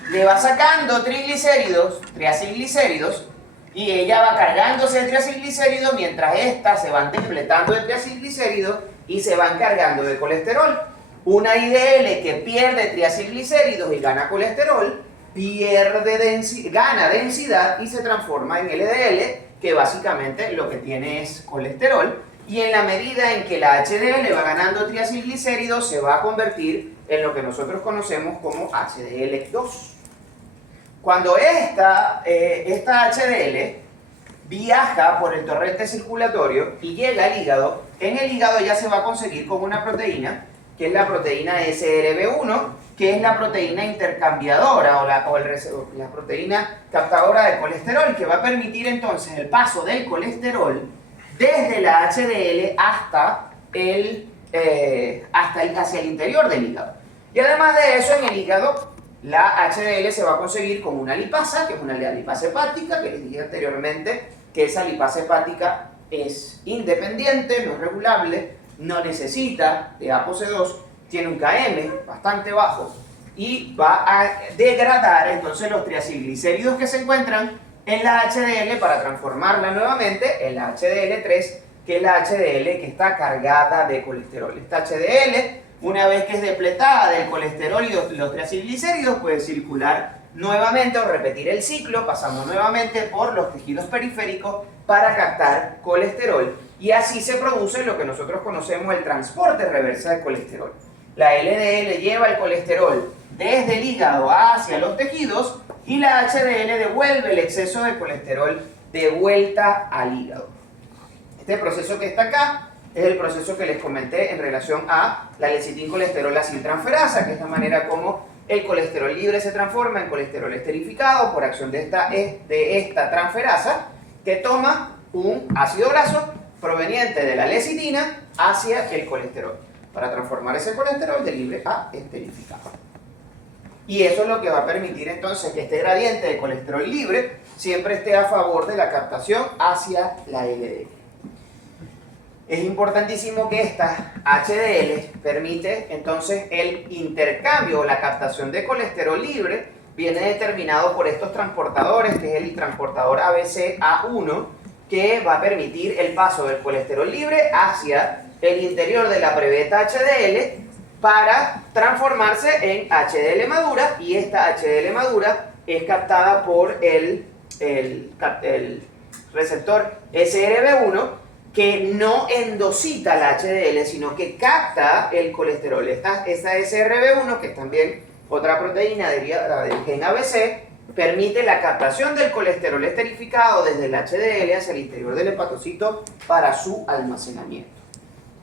Le va sacando triacilglicéridos, y ella va cargándose de triacilglicéridos mientras estas se van despletando de triacilglicéridos y se van cargando de colesterol. Una IDL que pierde triacilglicéridos y gana colesterol, gana densidad y se transforma en LDL, que básicamente lo que tiene es colesterol, y en la medida en que la HDL va ganando triacilglicéridos se va a convertir en lo que nosotros conocemos como HDL2. Cuando esta HDL viaja por el torrente circulatorio y llega al hígado. En el hígado ya se va a conseguir con una proteína, que es la proteína SRB1, que es la proteína intercambiadora o la proteína captadora de colesterol, que va a permitir entonces el paso del colesterol desde la HDL hacia el interior del hígado. Y además de eso, en el hígado, la HDL se va a conseguir con una lipasa, que es una lipasa hepática, que les dije anteriormente que esa lipasa hepática es independiente, no es regulable, no necesita de ApoC2, tiene un Km bastante bajo y va a degradar entonces los triacilglicéridos que se encuentran en la HDL para transformarla nuevamente en la HDL3, que es la HDL que está cargada de colesterol. Esta HDL, una vez que es depletada del colesterol y los triacilglicéridos, puede circular nuevamente o repetir el ciclo, pasando nuevamente por los tejidos periféricos para captar colesterol. Y así se produce lo que nosotros conocemos el transporte reversa de colesterol. La LDL lleva el colesterol desde el hígado hacia los tejidos y la HDL devuelve el exceso de colesterol de vuelta al hígado. Este proceso que está acá es el proceso que les comenté en relación a la lecitincolesterol aciltransferasa, que es la manera como el colesterol libre se transforma en colesterol esterificado por acción de esta transferasa, que toma un ácido graso proveniente de la lecitina hacia el colesterol, para transformar ese colesterol de libre a esterificado. Y eso es lo que va a permitir entonces que este gradiente de colesterol libre siempre esté a favor de la captación hacia la LDL. Es importantísimo que esta HDL permite entonces el intercambio o la captación de colesterol libre. Viene determinado por estos transportadores, que es el transportador ABCA1, que va a permitir el paso del colesterol libre hacia el interior de la prebeta HDL para transformarse en HDL madura, y esta HDL madura es captada por el receptor SRB1, que no endocita la HDL, sino que capta el colesterol. Esta SRB1, que es también otra proteína derivada del gen ABC, permite la captación del colesterol esterificado desde el HDL hacia el interior del hepatocito para su almacenamiento.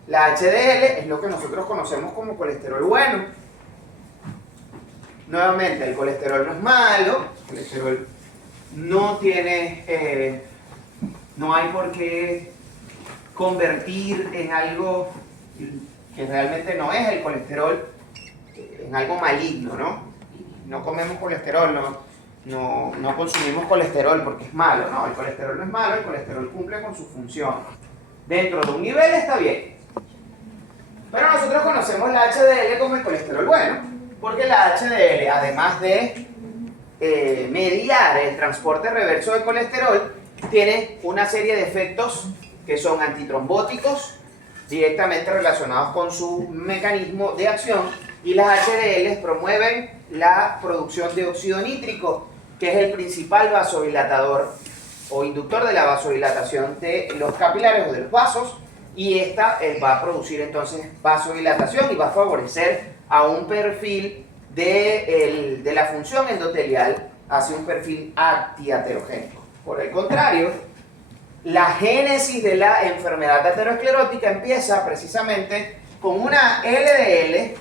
La HDL es lo que nosotros conocemos como colesterol bueno. Nuevamente, el colesterol no es malo, el colesterol no tiene, no hay por qué convertir en algo que realmente no es el colesterol, en algo maligno, ¿no? No comemos colesterol, no consumimos colesterol porque es malo, ¿no? El colesterol no es malo, el colesterol cumple con su función. Dentro de un nivel está bien. Pero nosotros conocemos la HDL como el colesterol bueno, porque la HDL, además de mediar el transporte reverso de colesterol, tiene una serie de efectos que son antitrombóticos, directamente relacionados con su mecanismo de acción, y las HDL promueven la producción de óxido nítrico, que es el principal vasodilatador o inductor de la vasodilatación de los capilares o de los vasos, y esta va a producir entonces vasodilatación y va a favorecer a un perfil de la función endotelial hacia un perfil antiaterogénico. Por el contrario, la génesis de la enfermedad aterosclerótica empieza precisamente con una LDL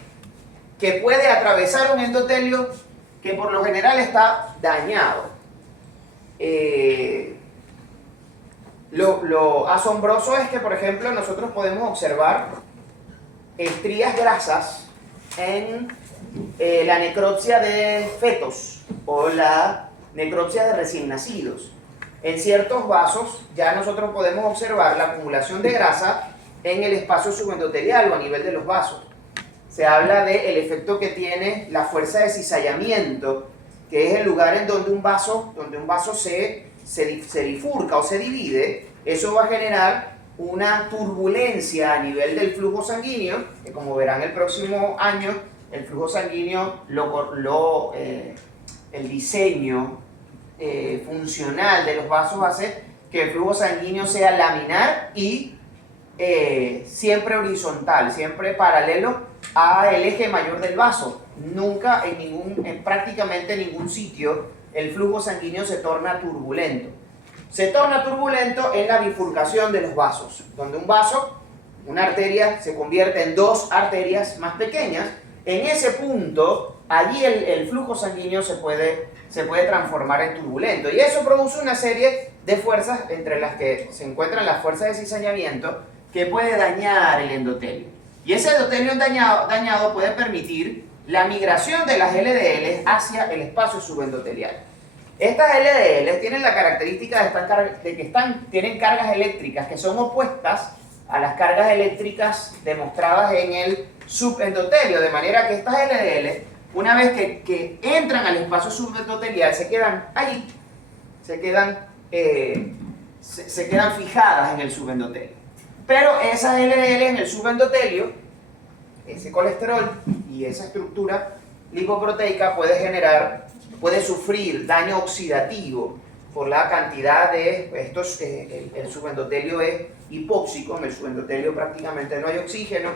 que puede atravesar un endotelio que por lo general está dañado. Lo asombroso es que, por ejemplo, nosotros podemos observar estrías grasas en la necropsia de fetos o la necropsia de recién nacidos. En ciertos vasos ya nosotros podemos observar la acumulación de grasa en el espacio subendotelial o a nivel de los vasos. Se habla del efecto que tiene la fuerza de cizallamiento, que es el lugar en donde un vaso se bifurca o se divide. Eso va a generar una turbulencia a nivel del flujo sanguíneo, que como verán el próximo año, el flujo sanguíneo, el diseño funcional de los vasos hace que el flujo sanguíneo sea laminar y siempre horizontal, siempre paralelo al eje mayor del vaso. Nunca en prácticamente ningún sitio el flujo sanguíneo se torna turbulento. se torna turbulento en la bifurcación de los vasos, donde un vaso, una arteria, se convierte en dos arterias más pequeñas. En ese punto, allí el flujo sanguíneo se puede transformar en turbulento, y eso produce una serie de fuerzas, entre las que se encuentran las fuerzas de cizañamiento, que puede dañar el endotelio. Y ese endotelio dañado puede permitir la migración de las LDL hacia el espacio subendotelial. Estas LDL tienen la característica de que tienen cargas eléctricas que son opuestas a las cargas eléctricas demostradas en el subendotelio, de manera que estas LDL, una vez que entran al espacio subendotelial, se quedan allí, se quedan fijadas en el subendotelio. Pero esas LDL en el subendotelio, ese colesterol y esa estructura lipoproteica puede sufrir daño oxidativo por la cantidad de estos. El subendotelio es hipóxico, en el subendotelio prácticamente no hay oxígeno,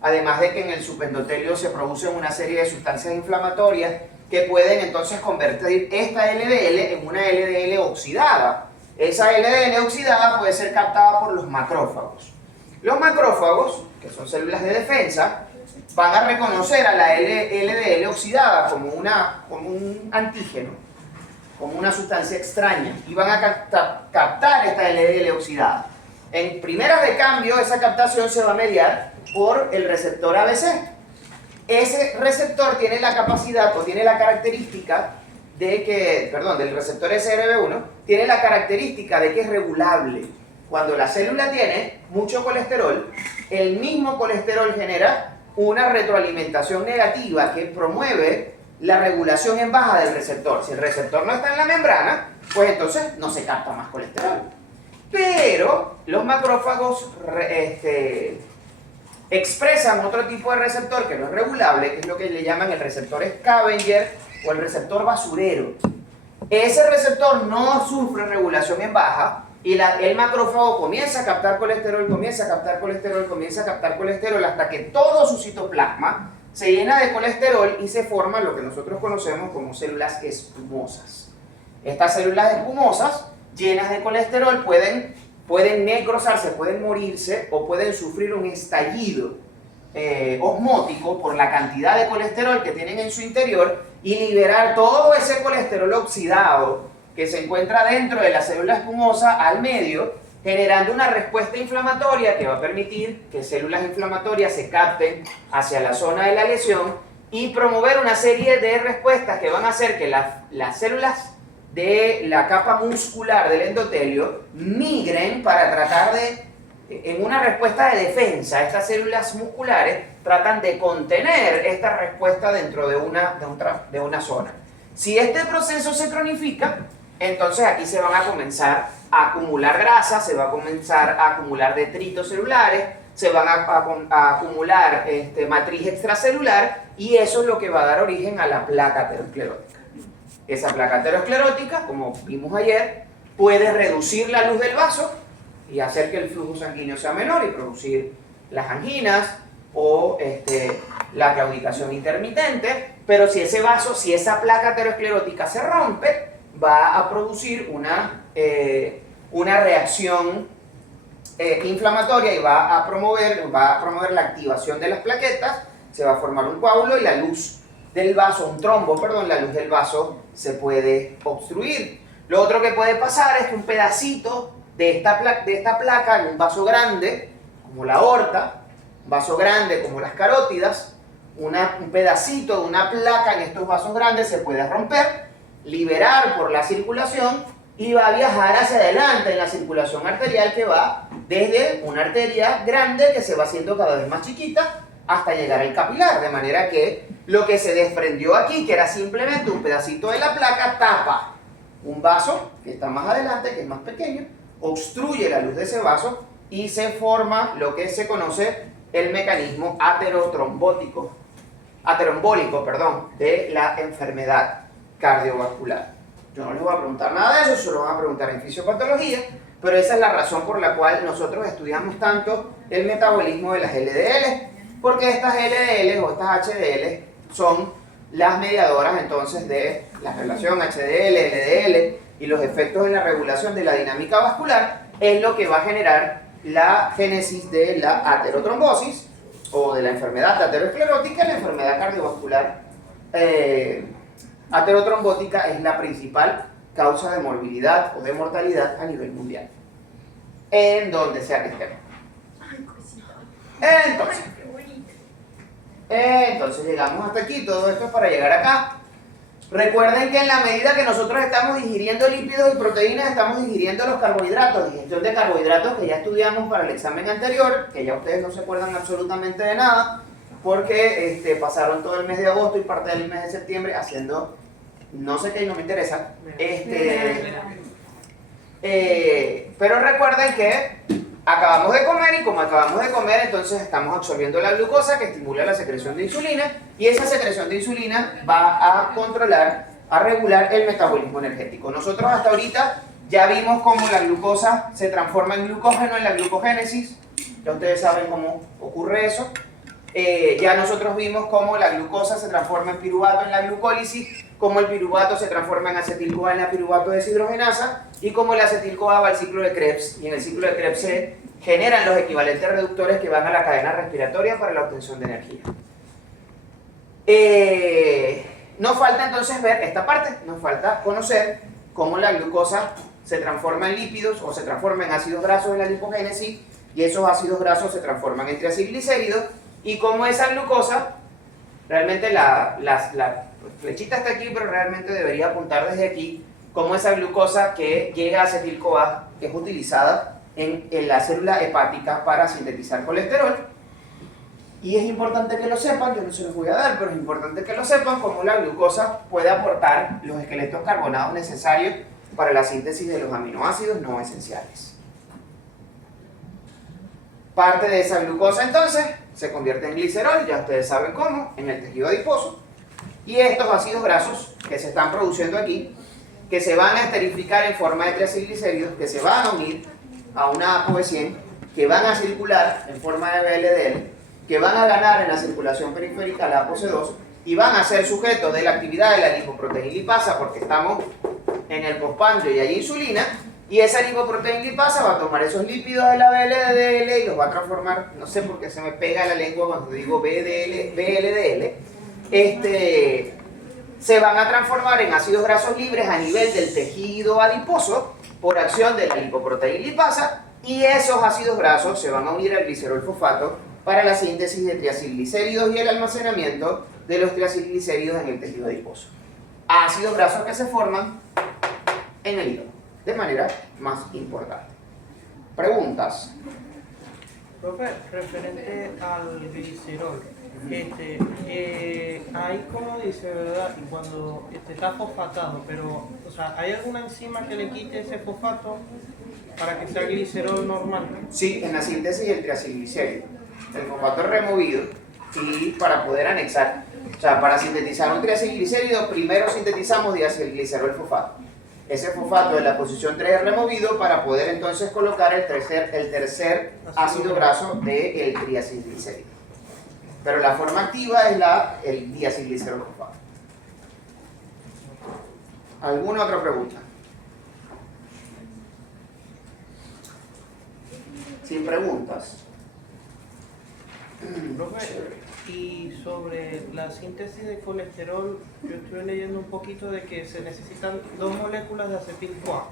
además de que en el subendotelio se producen una serie de sustancias inflamatorias que pueden entonces convertir esta LDL en una LDL oxidada. Esa LDL oxidada puede ser captada por los macrófagos. Los macrófagos, que son células de defensa, van a reconocer a la LDL oxidada como un antígeno, como una sustancia extraña, y van a captar esta LDL oxidada. En primeras de cambio, esa captación se va a mediar por el receptor ABC. Ese receptor tiene la capacidad o tiene la característica del receptor SRB1, tiene la característica de que es regulable. Cuando la célula tiene mucho colesterol, el mismo colesterol genera una retroalimentación negativa que promueve la regulación en baja del receptor. Si el receptor no está en la membrana, pues entonces no se capta más colesterol. Pero los macrófagos expresan otro tipo de receptor que no es regulable, que es lo que le llaman el receptor Scavenger o el receptor basurero. Ese receptor no sufre regulación en baja, y el macrófago comienza a captar colesterol, comienza a captar colesterol, comienza a captar colesterol, hasta que todo su citoplasma se llena de colesterol y se forman lo que nosotros conocemos como células espumosas. Estas células espumosas, llenas de colesterol, pueden necrosarse, pueden morirse o pueden sufrir un estallido osmótico por la cantidad de colesterol que tienen en su interior y liberar todo ese colesterol oxidado que se encuentra dentro de la célula espumosa al medio, generando una respuesta inflamatoria que va a permitir que células inflamatorias se capten hacia la zona de la lesión y promover una serie de respuestas que van a hacer que las células de la capa muscular del endotelio migren para tratar en una respuesta de defensa. Estas células musculares tratan de contener esta respuesta dentro de una zona. Si este proceso se cronifica, entonces aquí se van a comenzar a acumular grasa, se va a comenzar a acumular detritos celulares, se van a acumular matriz extracelular, y eso es lo que va a dar origen a la placa aterosclerótica. Esa placa aterosclerótica, como vimos ayer, puede reducir la luz del vaso y hacer que el flujo sanguíneo sea menor y producir las anginas o la claudicación intermitente. Pero si esa placa aterosclerótica se rompe, va a producir una reacción inflamatoria y va a promover la activación de las plaquetas, se va a formar un coágulo y la luz del vaso, la luz del vaso se puede obstruir. Lo otro que puede pasar es que un pedacito de esta placa en un vaso grande, como la aorta, un vaso grande como las carótidas, un pedacito de una placa en estos vasos grandes se puede romper, liberar por la circulación y va a viajar hacia adelante en la circulación arterial, que va desde una arteria grande que se va haciendo cada vez más chiquita hasta llegar al capilar, de manera que lo que se desprendió aquí, que era simplemente un pedacito de la placa, tapa un vaso que está más adelante, que es más pequeño, obstruye la luz de ese vaso y se forma lo que se conoce el mecanismo ateroembólico de la enfermedad cardiovascular. Yo no les voy a preguntar nada de eso, se lo van a preguntar en fisiopatología, pero esa es la razón por la cual nosotros estudiamos tanto el metabolismo de las LDL, porque estas LDL o estas HDL son las mediadoras entonces de la relación HDL-LDL, y los efectos en la regulación de la dinámica vascular es lo que va a generar la génesis de la aterotrombosis o de la enfermedad aterosclerótica. La enfermedad cardiovascular aterotrombótica es la principal causa de morbilidad o de mortalidad a nivel mundial, en donde sea que estemos. Ay, cosita. Entonces, Ay, qué bonito. Entonces llegamos hasta aquí, todo esto es para llegar acá. Recuerden que en la medida que nosotros estamos digiriendo lípidos y proteínas, estamos digiriendo los carbohidratos, digestión de carbohidratos que ya estudiamos para el examen anterior, que ya ustedes no se acuerdan absolutamente de nada, porque pasaron todo el mes de agosto y parte del mes de septiembre haciendo no sé qué y no me interesa. Pero recuerden que acabamos de comer y como acabamos de comer, entonces estamos absorbiendo la glucosa que estimula la secreción de insulina y esa secreción de insulina va a controlar, a regular el metabolismo energético. Nosotros hasta ahorita ya vimos cómo la glucosa se transforma en glucógeno en la glucogénesis, ya ustedes saben cómo ocurre eso. Ya nosotros vimos cómo la glucosa se transforma en piruvato en la glucólisis, cómo el piruvato se transforma en acetil-CoA en la piruvato deshidrogenasa y cómo el acetil-CoA va al ciclo de Krebs y en el ciclo de Krebs se generan los equivalentes reductores que van a la cadena respiratoria para la obtención de energía. Nos falta entonces ver esta parte, nos falta conocer cómo la glucosa se transforma en lípidos o se transforma en ácidos grasos en la lipogénesis y esos ácidos grasos se transforman en triacilglicéridos y cómo esa glucosa, realmente la flechita está aquí, pero realmente debería apuntar desde aquí, cómo esa glucosa que llega a acetil-CoA es utilizada en la célula hepática para sintetizar colesterol. Y es importante que lo sepan, yo no se los voy a dar, pero es importante que lo sepan, cómo la glucosa puede aportar los esqueletos carbonados necesarios para la síntesis de los aminoácidos no esenciales. Parte de esa glucosa entonces se convierte en glicerol, ya ustedes saben cómo, en el tejido adiposo. Y estos ácidos grasos que se están produciendo aquí, que se van a esterificar en forma de triacilglicéridos, que se van a unir a una ApoB100, que van a circular en forma de VLDL, que van a ganar en la circulación periférica la ApoC2 y van a ser sujetos de la actividad de la lipoproteína lipasa porque estamos en el postprandio y hay insulina, y esa lipoproteína lipasa va a tomar esos lípidos de la VLDL y los va a transformar, no sé por qué se me pega la lengua cuando digo VLDL, se van a transformar en ácidos grasos libres a nivel del tejido adiposo por acción de la lipoproteína lipasa y esos ácidos grasos se van a unir al glicerol fosfato para la síntesis de triacilglicéridos y el almacenamiento de los triacilglicéridos en el tejido adiposo. Ácidos grasos que se forman en el hígado, de manera más importante. ¿Preguntas? Profe, referente al glicerol, hay como dice, ¿verdad? Y cuando está fosfatado, pero, o sea, ¿hay alguna enzima que le quite ese fosfato para que sea glicerol normal? Sí, en la síntesis del triacilglicérido. El fosfato es removido y para poder anexar, o sea, para sintetizar un triacilglicérido, primero sintetizamos diacilglicerol fosfato. Ese fosfato de la posición 3 es removido para poder entonces colocar el tercer ácido graso del triacilglicérido. Pero la forma activa es el diacilglicerol fosfato. ¿Alguna otra pregunta? Sin preguntas. Profe, y sobre la síntesis de colesterol, yo estuve leyendo un poquito de que se necesitan 2 moléculas de acetil-CoA.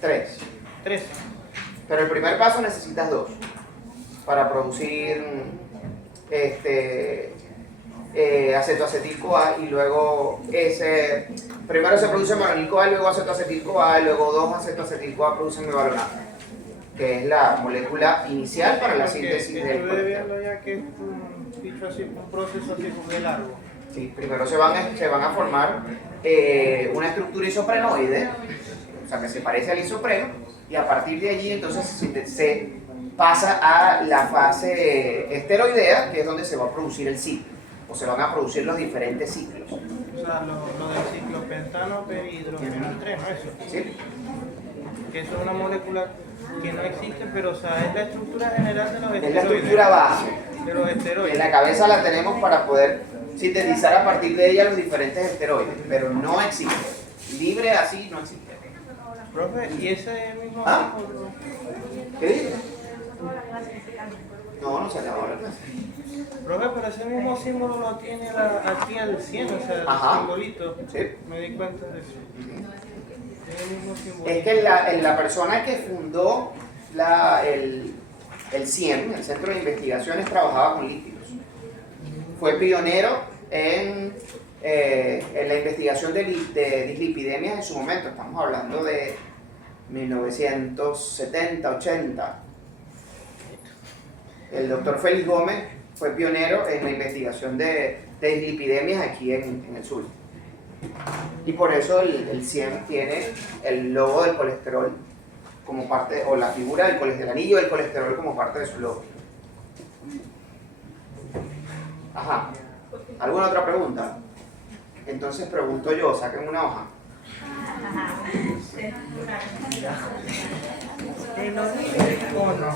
3. 3. Pero el primer paso necesitas 2 para producir acetoacetil-CoA y luego primero se produce meronil-CoA, luego acetoacetil-CoA, y luego 2 acetoacetil-CoA producen mevalonate, que es la molécula inicial para la síntesis del Estuve colesterol. viendo ya que es un proceso así muy largo. Sí, primero se van a formar una estructura isoprenoide, o sea que se parece al isopreno, y a partir de allí entonces se pasa a la fase esteroidea, que es donde se va a producir el ciclo, o se van a producir los diferentes ciclos. O sea, lo del ciclopentano perhidrogenol 3, ¿no? Eso. ¿Sí? Que eso es una molécula que no existe, pero o sea, es la estructura general de los esteroides. Es la estructura base. De los esteroides. En la cabeza la tenemos para poder sintetizar a partir de ella los diferentes esteroides, pero no existe. Libre así no existe. Profe, ¿y ese mismo ¿Ah? símbolo? ¿Qué dices? No se acabó la clase. Profe, pero ese mismo símbolo lo tiene aquí al 100, o sea, el Ajá. simbolito. Sí. Me di cuenta de eso. Tiene el mismo símbolo. Es que la persona que fundó el CIEM, el Centro de Investigaciones, trabajaba con lípidos. Fue pionero en la investigación de dislipidemias en su momento. Estamos hablando de 1970, 80. El doctor Félix Gómez fue pionero en la investigación de dislipidemias aquí en el sur. Y por eso el CIEM tiene el logo del colesterol como parte, o la figura del colesterol, el anillo del colesterol como parte de su logo. Ajá. ¿Alguna otra pregunta? Entonces pregunto yo, saquen una hoja. ¿O no?